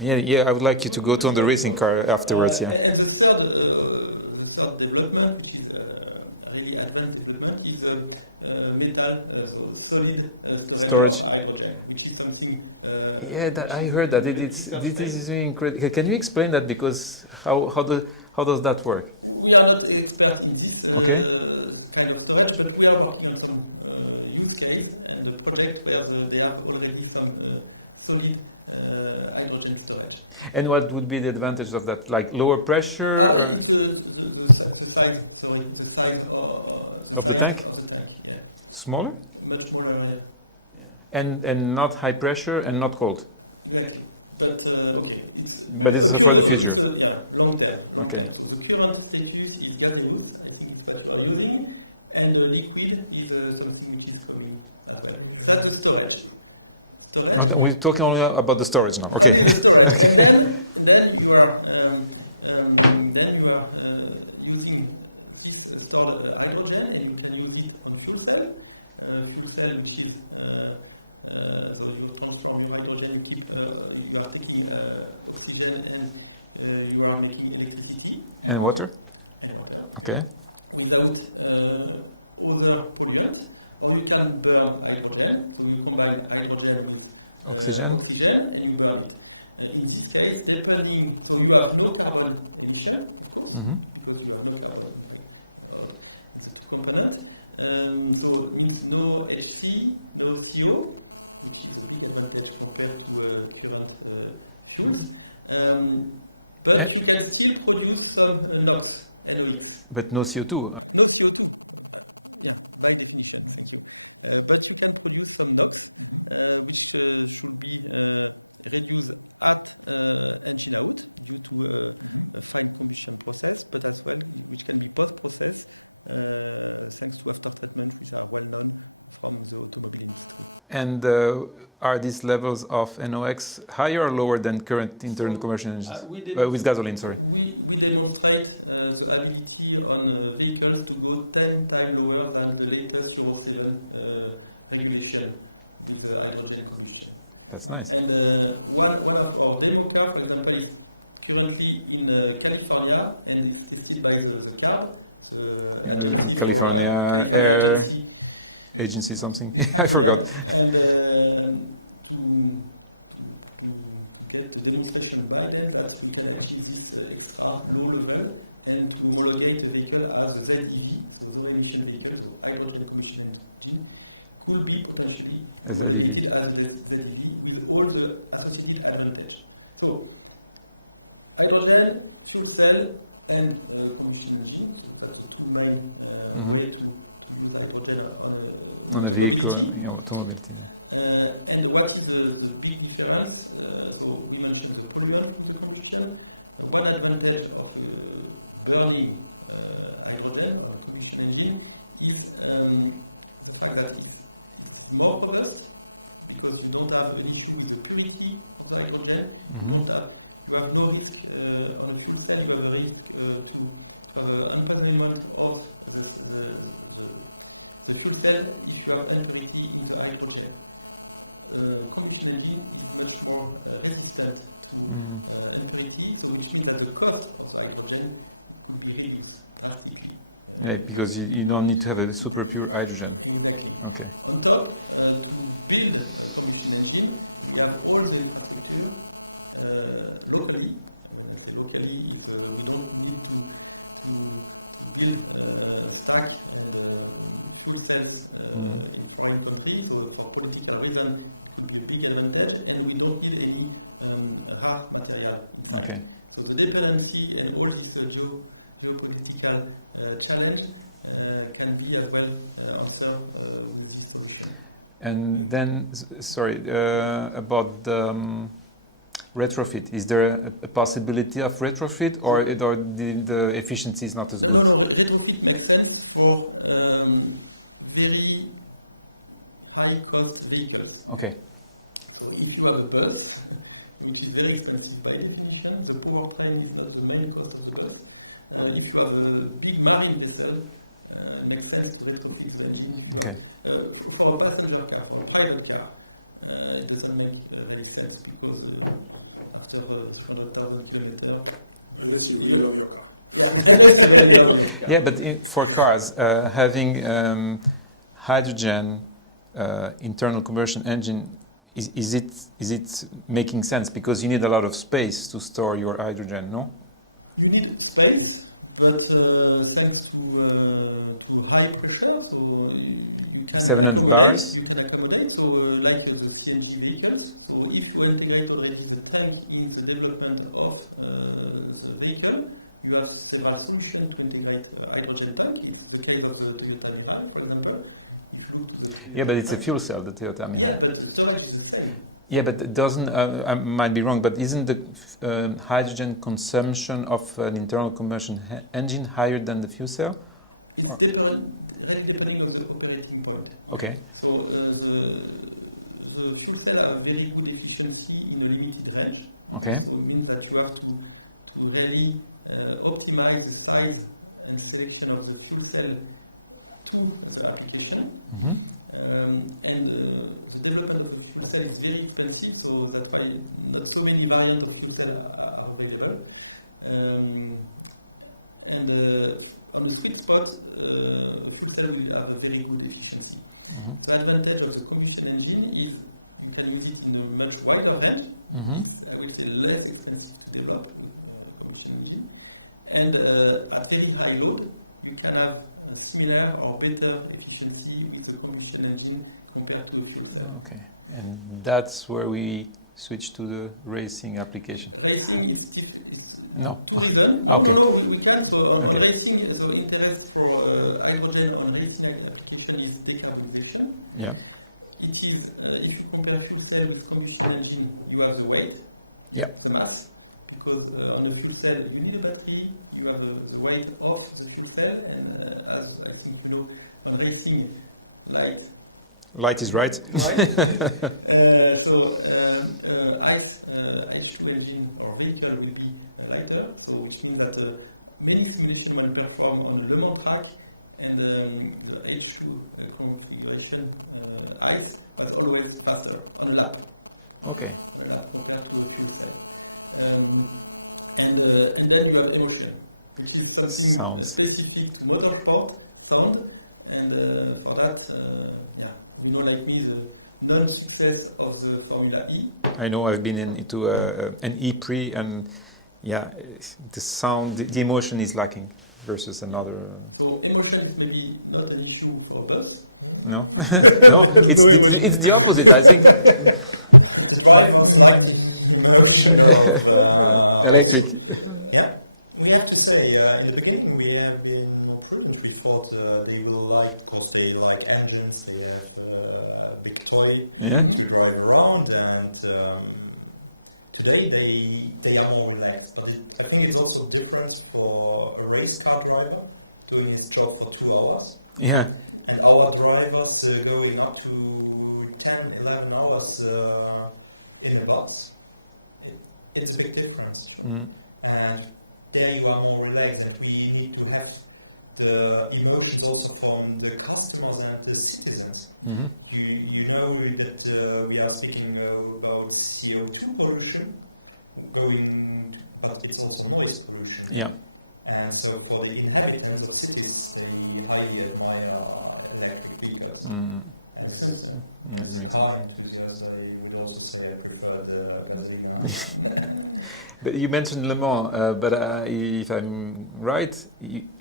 Yeah, I would like you to go to on the racing car afterwards, yeah. And the third development, which is a really advanced development, is metal, so solid storage of hydrogen, which is something. Yeah, I heard that. This is really incredible. Can you explain that? Because how does that work? We are not experts in this Okay. kind of storage, but we are working on some use case and a project where they have already some solid hydrogen storage. And what would be the advantage of that? Like lower pressure? Or? It's the size, so it's the size Of the tank? Of the tank, yeah. Smaller? Much more area. And not high pressure and not cold? Exactly. But okay. But this is for the future. Yeah, long term. Okay. So the current status is gaseous, I think that you are using, and the liquid is something which is coming as well. That's the storage. We're talking only about the storage now. Okay. Okay. And then you are using this stored hydrogen, and you can use it on fuel cell. Fuel cell, which is so you transform your hydrogen, you are taking oxygen, and you are making electricity And water? and water Okay. without other pollutants. Or you can burn hydrogen, so you combine hydrogen with Oxygen. and you burn it. In this case, depending, so you have no carbon emission, of course, because you have no carbon. It's a two component. So it means no HC, no CO, which is a big advantage compared to current fuels. But you can still produce some NOx and NOx. But no CO2. No CO2. Yeah, by definition. But we can produce some NOx, which could be reduced at engine out due to a flame combustion process, but as well it can be post-process thanks to after treatments that are well known from the automobile industry. And are these levels of NOx higher or lower than current internal combustion engines? With gasoline, sorry. We demonstrate the ability on vehicles to go 10 times lower than the latest Euro 7 regulation with hydrogen combustion. That's nice. And one of our demo cars, for example, is currently in California, and it's tested by the car. California Air Agency something. I forgot. And to get the demonstration by them that we can achieve this extra low level and to homologate the vehicle as a ZEV, so zero emission vehicle, so hydrogen combustion engine, could be potentially homologated as a ZEV with all the associated advantage. So, hydrogen, fuel cell, and combustion engine, so that's the two main ways to use hydrogen on a vehicle, automobility. And what is the big difference? So we mentioned the polluant in the combustion. One advantage of burning hydrogen or combustion engine is the fact that it's more robust because you don't have an issue with the purity of the hydrogen. You have no risk on the fuel cell. You have a risk to have an uncontainment of the fuel cell if you have impurity in the hydrogen. Combustion engine is much more resistant to impurity, so which means that the cost of hydrogen could be reduced drastically. Yeah, because you don't need to have a super pure hydrogen. Exactly. Okay. On top, to build a combustion engine, we have all the infrastructure locally. Locally, we don't need to build stack fuel cells in foreign countries, so for political reasons, it would be a big advantage, and we don't need any hard material inside. Okay. So the dependency and all this geopolitical challenge can be as well answered with this solution. And then, sorry, about the retrofit. Is there a possibility of retrofit, or the efficiency is not as good? No, retrofit makes sense for very high-cost vehicles. Okay. So if you have a bus, which is very expensive by definition, the powertrain is not the main cost of the bus. If you have a big marine vessel, it makes sense to retrofit the engine. Okay. For a passenger car, for a private car, it doesn't make very sense because after 300,000 kilometers, Unless you really love your car. Yeah, but for cars, having hydrogen internal combustion engine, is it making sense? Because you need a lot of space to store your hydrogen, no? You need space, but thanks to high pressure, so you can 700 bars? You can accommodate, so like the CNG vehicles. So if you integrate already the tank in the development of the vehicle, you have several solutions to integrate a hydrogen tank. It's the case of the Toyota Mirai, for example. Yeah, but it's a fuel cell, the Toyota Mirai. Yeah, but storage is the same. Yeah, but it doesn't, I might be wrong, but isn't the hydrogen consumption of an internal combustion engine higher than the fuel cell? It's different, depending on the operating point. Okay. So the fuel cell have very good efficiency in a limited range. Okay. So it means that you have to really optimize the size and selection of the fuel cell to the application. And the development of the fuel cell is very expensive, so that's why not so many variants of fuel cell are available. And on the sweet spot, the fuel cell will have a very good efficiency. The advantage of the combustion engine is you can use it in a much wider range, which is less expensive to develop the combustion engine. And at very high load, you can have similar or better efficiency with the combustion engine compared to a fuel cell. Okay, and that's where we switch to the racing application. Racing, it's no. driven. Okay. No, we can't. On Okay. racing, the interest for hydrogen on racing application is decarbonization. Yeah. It is, if you compare fuel cell with combustion engine, you have the weight, Yeah. the mass. Because on the fuel cell, you need a battery, you have the weight of the fuel cell, and as I think you know, on racing, Light is right. so H2 engine or vehicle will be lighter, so which means that many simulation when performed on a Le Mans track, and the H2 configuration height was always faster on lap. Okay. Compared to the fuel cell. And then you have emotion, which is something specific to motorsport, sound, and for that, you know, like me, non-success of the Formula E. I know I've been into an E-Prix, and yeah, the sound, the emotion is lacking versus another. So emotion is maybe not an issue for us. No, no, it's the opposite. I think The drivers like the emotion of electric. yeah. We have to say, in the beginning we have been prudent. We thought they will like, because they like engines, they have a big toy Yeah. to drive around, and today they are more relaxed. But I think it's also different for a race car driver doing his job for 2 hours. Yeah. And our drivers going up to 10, 11 hours in a bus. It's a big difference. Mm. And there you are more relaxed, and we need to have the emotions also from the customers and the citizens. Mhm. You know that we are speaking about CO2 pollution, but it's also noise pollution. Yeah. And so for the inhabitants of cities, they highly admire electric vehicles. Mm. And That as a makes sense. car enthusiast, I would also say I prefer the gasoline. But you mentioned Le Mans, but if I'm right,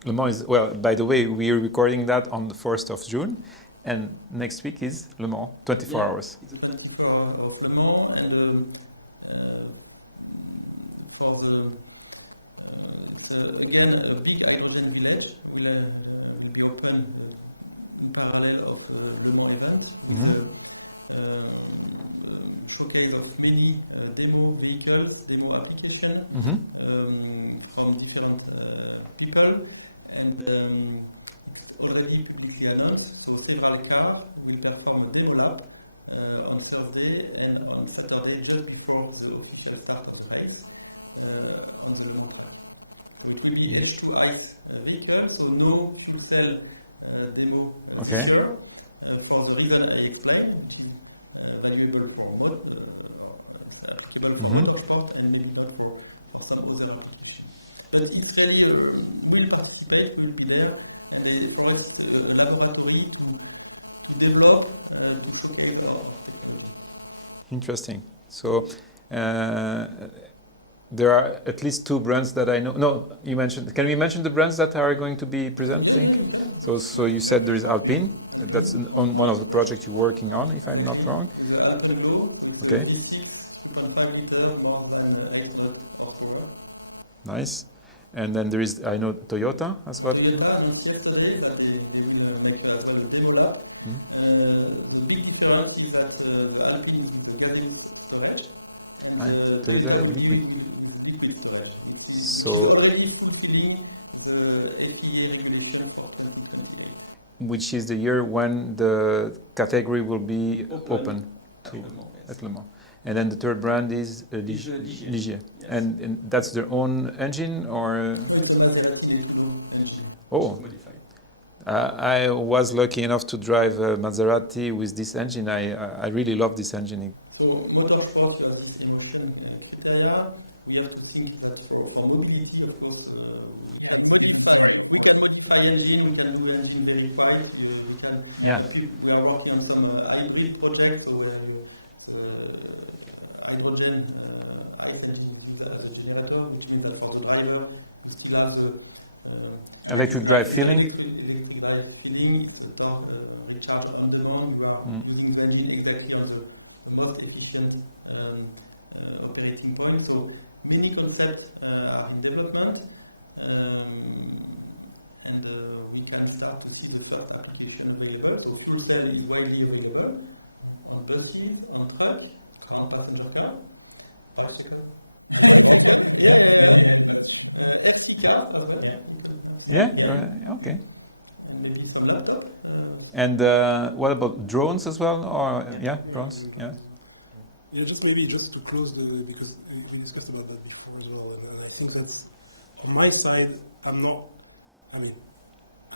Le Mans is, well, by the way, we are recording that on the 1st of June, and next week is Le Mans, 24 Yeah, hours. It's a 24 hours of Le Mans, and for again a big hydrogen village will be open in parallel of Le Mans event. Mhm. With showcase of many demo vehicles, demo application Mhm. from different people, and already publicly announced. So several cars will perform a demo lap on Thursday and on Saturday just before the official start of the race on the Le Mans track. So it will be H2 height vehicles, so no fuel cell demo Okay. feature for the reason I explained, which is valuable for motorsport and maybe not for some other applications. But it's really, we will participate, we will be there, and for us it's a laboratory to develop, to showcase our technology. Interesting. So there are at least 2 brands that I know. No, you mentioned. Can we mention the brands that are going to be presenting? So you said there is Alpine. That's on one of the projects you're working on, if I'm not wrong. With the Alpine Go, so it's Okay. a V6, 2.5 liters, more than 8 watt horsepower. Nice. And then there is, I know, Toyota as well. Toyota announced yesterday that they will make as well a demo lap. The big difference is that the Alpine is the gaseous storage, and Toyota Toyota will liquid. be with liquid storage. It's So- already fulfilling the FIA regulation for 2028. Which is the year when the category will be open at to Le Mans, yes. at Le Mans. And then the third brand is Ligier. Ligier. Yes. And that's their own engine, or? So it's a Maserati Nettuno engine, Oh. which is modified. I was lucky enough to drive a Maserati with this engine. I really love this engine. So motorsport, you have this emotion criteria. You have to think that for mobility, of course, we can modify engine, we can do engine verified. Yeah. We are working on some hybrid projects, so where the hydrogen height engine is as a generator, which means that for the driver, it still has a Electric drive feeling. Electric drive feeling, it's a torque recharge on demand. You are using the engine exactly on the most efficient operating point. So many concepts are in development, and we can start to see the first application available. So fuel cell is widely available on buses, on truck, on passenger car, Bicycle? car as well. Yeah. Okay. And maybe it's on laptop. And what about drones as well? Or yeah, drones. Yeah. Yeah, just to close because we discussed about that before as well. I think that on my side, I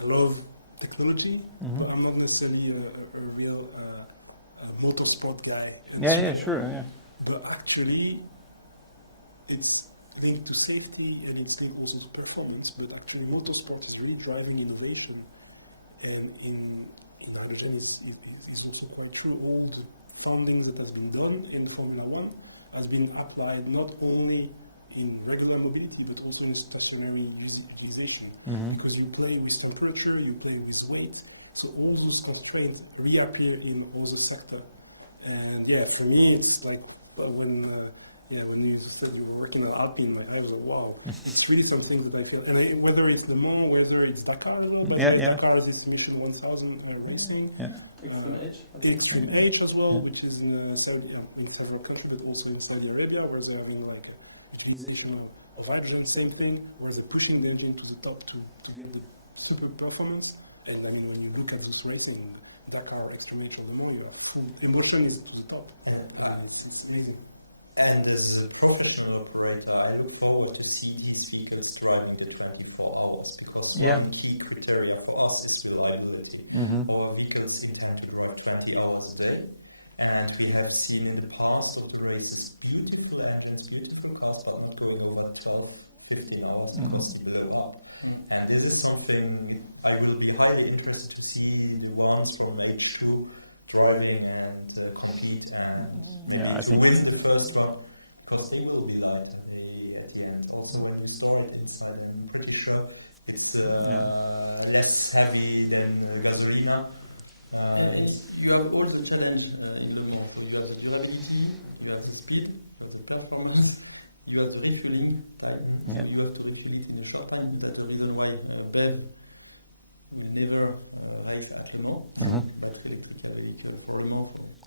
love technology, but I'm not necessarily a real motorsport guy. Yeah. Sure. Yeah. But actually, it's linked to safety and it's linked also to performance. But actually, motorsport is really driving innovation, and in hydrogen, it's also quite true. All founding that has been done in Formula One has been applied not only in regular mobility but also in stationary utilization. Because you play with temperature, you play with weight, so all those constraints reappear in other sector. And yeah, for me, it's like when you said you were working at Alpine, like, I was like, wow, it's really something that I feel. And whether it's Le Mans, whether it's Dakar, you know, Dakar is this Mission 1000 racing. Extreme H as well, which is in several countries, but also in Saudi Arabia, where they're having like utilization of hydrogen, same thing, where they're pushing the engine to the top to get the super performance. And then when you look at this racing, Dakar, Extreme H, and Le Mans, emotion is to the top. And it's amazing. And as a professional operator, I look forward to see these vehicles driving the 24 hours, because one key criteria for us is reliability. Our vehicles intend to drive 20 hours a day, and we have seen in the past of the races beautiful engines, beautiful cars, but not going over 12, 15 hours because they blow up. And this is something I will be highly interested to see the ones from H2 driving and compete and I think win the first one, because they will be light at the end. Also, when you store it inside, I'm pretty sure it's less heavy than gasolina. You have always the challenge in Le Mans. You have the durability, you have the speed, you have the performance, you have the refueling time. You have to refuel it in a short time. That's the reason why Bev will never race at Le Mans.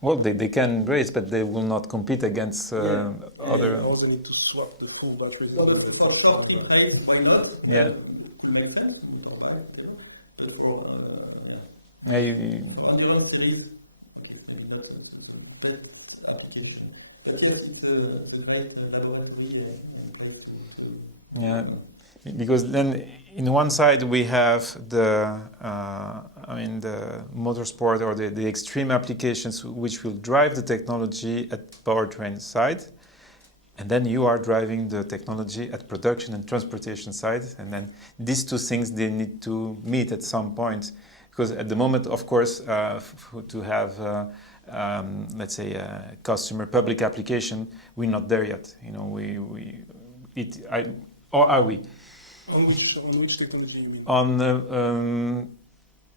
Well, they can race, but they will not compete against other. They also need to swap the full battery. For short race, why not? Could make sense for life, whatever. But for endurance series, that's the best application. But yes, it's the great laboratory and place to. Because then, in one side we have the motorsport or the extreme applications which will drive the technology at powertrain side, and then you are driving the technology at production and transportation side, and then these two things they need to meet at some point, because at the moment, of course, to have let's say a customer public application, we're not there yet. You know, or are we? On which technology you mean?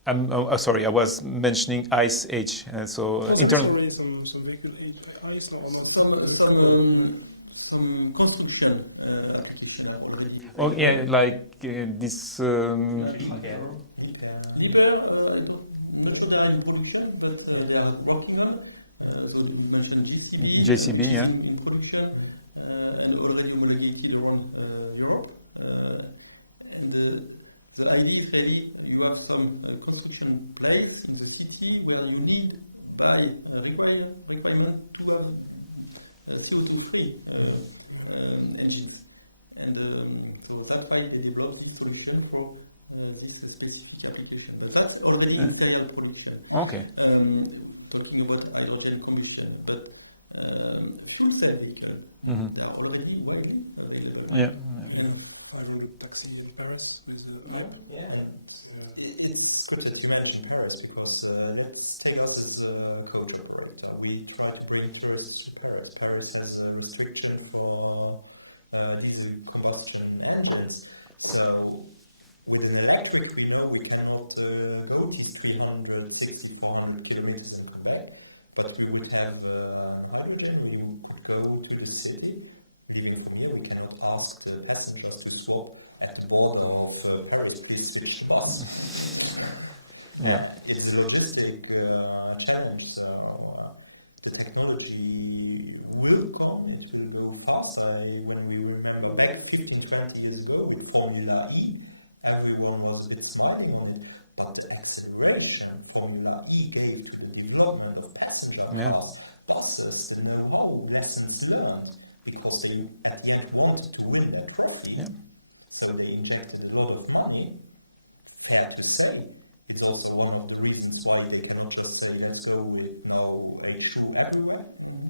On sorry, I was mentioning ICE H. Internal. Some vehicle ICE or some construction application already. Oh yeah, like this. I'm not sure they are in production, but they are working on. So you mentioned JCB, in production, and already homologated around Europe. And the idea is really you have some construction plates in the city where you need by requirement to have CO2-free engines. And so that's why they developed this solution for this specific application. So that's already in serial production. Okay. Talking about hydrogen combustion, but fuel cell vehicles are already widely available. Yeah. I know the taxi in Paris. It's good that you mentioned Paris, because let's take us as a coach operator. We try to bring tourists to Paris. Paris has a restriction for diesel combustion engines. So with an electric, we know we cannot go these 360, 400 kilometers and come back. But we would have hydrogen, we could go to the city. Leaving from here, we cannot ask the passengers to swap at the border of Paris, please switch to us. It's a logistic challenge, so the technology will come, it will go fast. When we remember back 15, 20 years ago with Formula E, everyone was a bit smiling on it, but the acceleration Formula E gave to the development of passenger cars, buses, the know-how, lessons learned, because they at the end wanted to win their trophy. So they injected a lot of money. I have to say, it's also one of the reasons why they cannot just say, let's go with now H2 everywhere.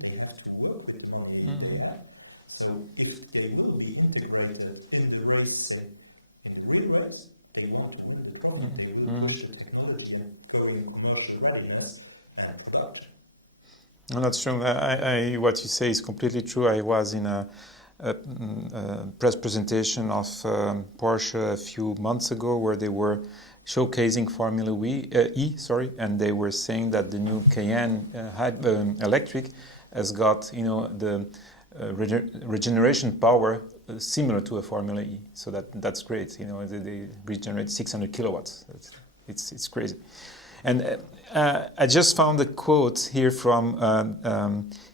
They have to work with the money they have. So if they will be integrated in the race, in the real race, they want to win the trophy. They will push the technology and go in commercial readiness and production. No, that's true. What you say is completely true. I was in a press presentation of Porsche a few months ago where they were showcasing Formula E, and they were saying that the new Cayenne electric has got, the regeneration power similar to a Formula E. So that's great. They regenerate 600 kilowatts. It's crazy. And I just found a quote here from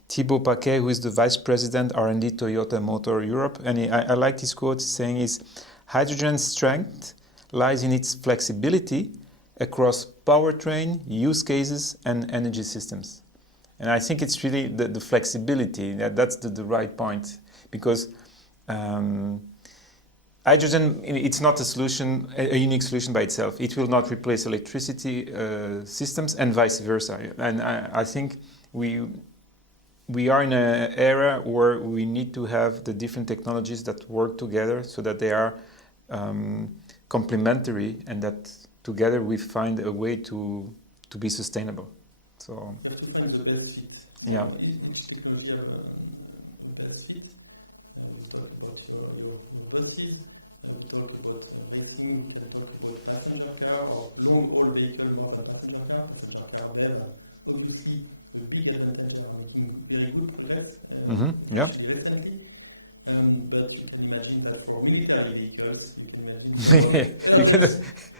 Thibaut Paquet, who is the Vice President R&D Toyota Motor Europe. And I like this quote saying is, hydrogen's strength lies in its flexibility across powertrain, use cases, and energy systems. And I think it's really the flexibility, that's the right point. Because hydrogen, it's not a solution, a unique solution by itself. It will not replace electricity systems and vice versa. And I think we are in an era where we need to have the different technologies that work together so that they are complementary and that together we find a way to be sustainable. So you have to find the best fit. So yeah. each technology have a best fit. We talk about your relatives. We talk about racing. We can talk about passenger car or long-haul vehicle more than passenger car. Passenger car BEV. Obviously, the big advantage are making very good products. Yeah. Recently. But you can imagine that for military vehicles, you can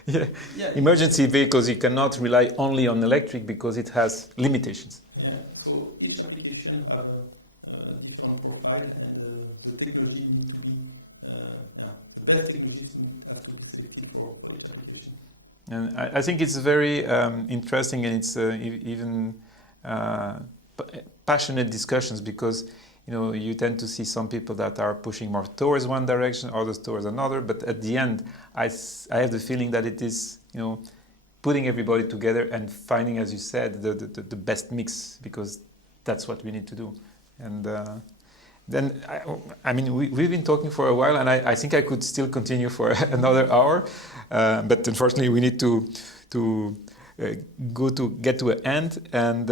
imagine emergency vehicles, you cannot rely only on electric because it has limitations. Yeah, so each application have a different profile, and the technology needs to be, the best technologies have to be selected for each application. And I think it's very interesting, and it's even passionate discussions because you tend to see some people that are pushing more towards one direction, others towards another. But at the end, I have the feeling that it is, putting everybody together and finding, as you said, the best mix, because that's what we need to do. And then, we've been talking for a while, and I think I could still continue for another hour. But unfortunately, we need to get to an end. And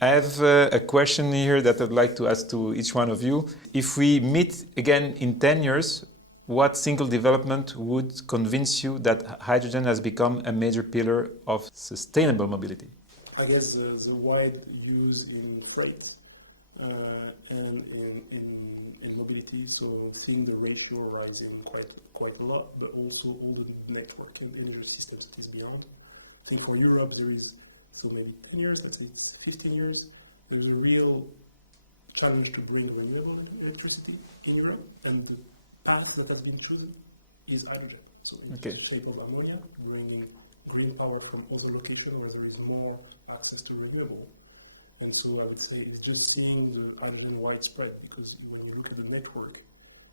I have a question here that I'd like to ask to each one of you. If we meet again in 10 years, what single development would convince you that hydrogen has become a major pillar of sustainable mobility? I guess the wide use in freight and in mobility, so seeing the ratio rising quite a lot, but also all the networking energy systems that is beyond. I think for Europe there is so many 10 years, that's 15 years. There's a real challenge to bring renewable electricity in Europe, and the path that has been chosen is hydrogen. So in the shape of ammonia, bringing green power from other locations where there is more access to renewable. And so I would say it's just seeing the hydrogen widespread, because when you look at the network,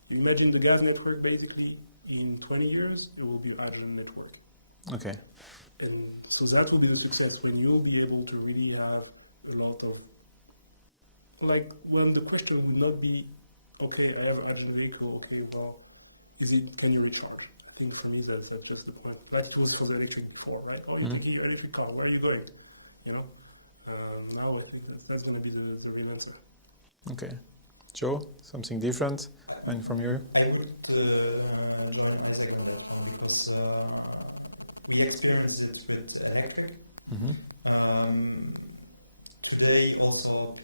you imagine the gas network basically in 20 years, it will be a hydrogen network. Okay. And so that will be the success when you'll be able to really have a lot of, like, when the question would not be, okay, I have a hydrogen vehicle, okay, well, can you recharge? I think for me that's just the point. Like it was for the electric before, right? Or you take your electric car, where are you going? Now I think that's going to be the real answer. Okay. Joe, something different from you? I would join Isaac on that one because we experience it with electric. Today also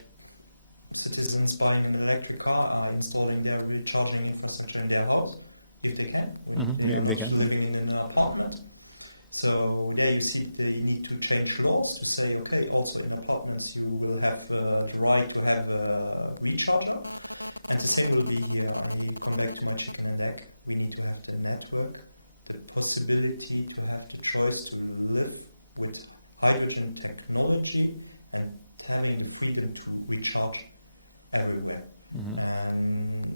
citizens buying an electric car are installing their recharging infrastructure in their house, if they can. If they can. Living in an apartment. So there you see they need to change laws to say, okay, also in apartments you will have the right to have a recharger. And the same will be here. I come back to my chicken and egg. We need to have the network, the possibility to have the choice to live with hydrogen technology and having the freedom to recharge everywhere. And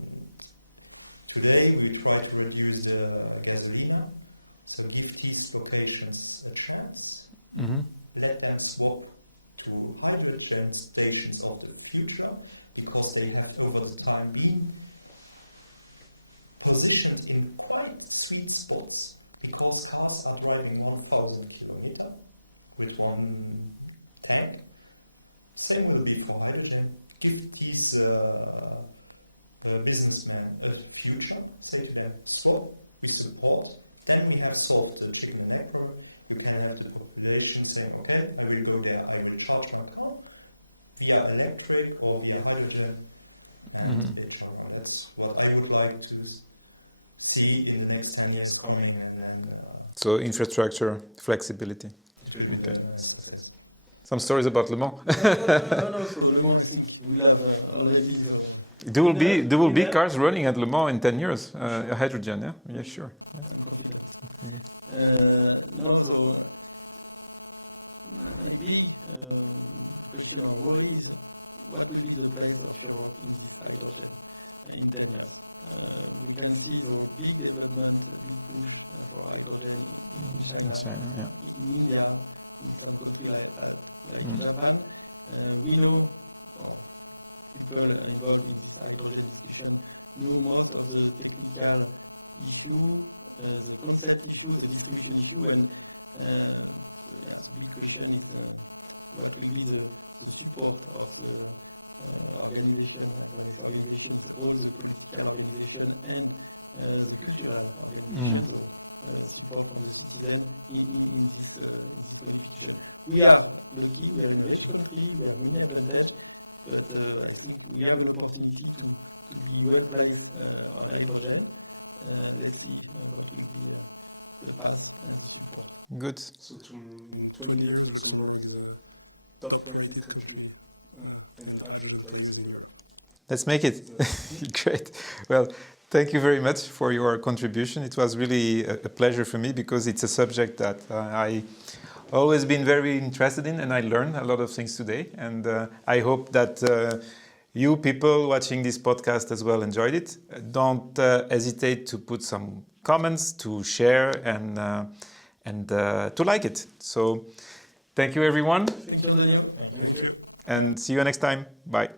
today we try to reduce the gasolina, so give these locations a chance, let them swap to hydrogen stations of the future, because they have over the time been positioned in quite sweet spots, because cars are driving 1,000 kilometers with one tank. Same will be for hydrogen. Give these businessmen a future. Say to them, stop, we support. Then we have solved the chicken and egg problem. You can have the population saying, okay, I will go there, I will charge my car via electric or via hydrogen, and they charge one. That's what I would like to see in the next 10 years coming, and then So infrastructure, flexibility. it will be a success. Some stories about Le Mans. No, so Le Mans, I think we'll have already There will be cars running at Le Mans in 10 years, hydrogen, yeah? Yeah, sure. Yeah. I'm confident. No, so maybe question or worry is what will be the place of Europe in this hydrogen in 10 years? We can see the big development, the big push for hydrogen in China, yeah. in India, in some countries like Japan. We know, people involved in this hydrogen discussion know most of the technical issue, the concept issue, the distribution issue, and the big question is what will be the support of the organization, all the political organization and the cultural organization, support from the citizens in this discussion. We are lucky, we are a rich country, we have many advantages, but I think we have an opportunity to be well placed on hydrogen. Let's see what will be the path and the support. Good. So in 20 years, Luxembourg is a top-rated country and hydrogen players in Europe. Let's make it. Great. Well, thank you very much for your contribution. It was really a pleasure for me because it's a subject that I always been very interested in, and I learned a lot of things today. And I hope that you people watching this podcast as well enjoyed it. Don't hesitate to put some comments, to share, and to like it. So thank you, everyone. Thank you, Daniel. Thank you. And see you next time. Bye.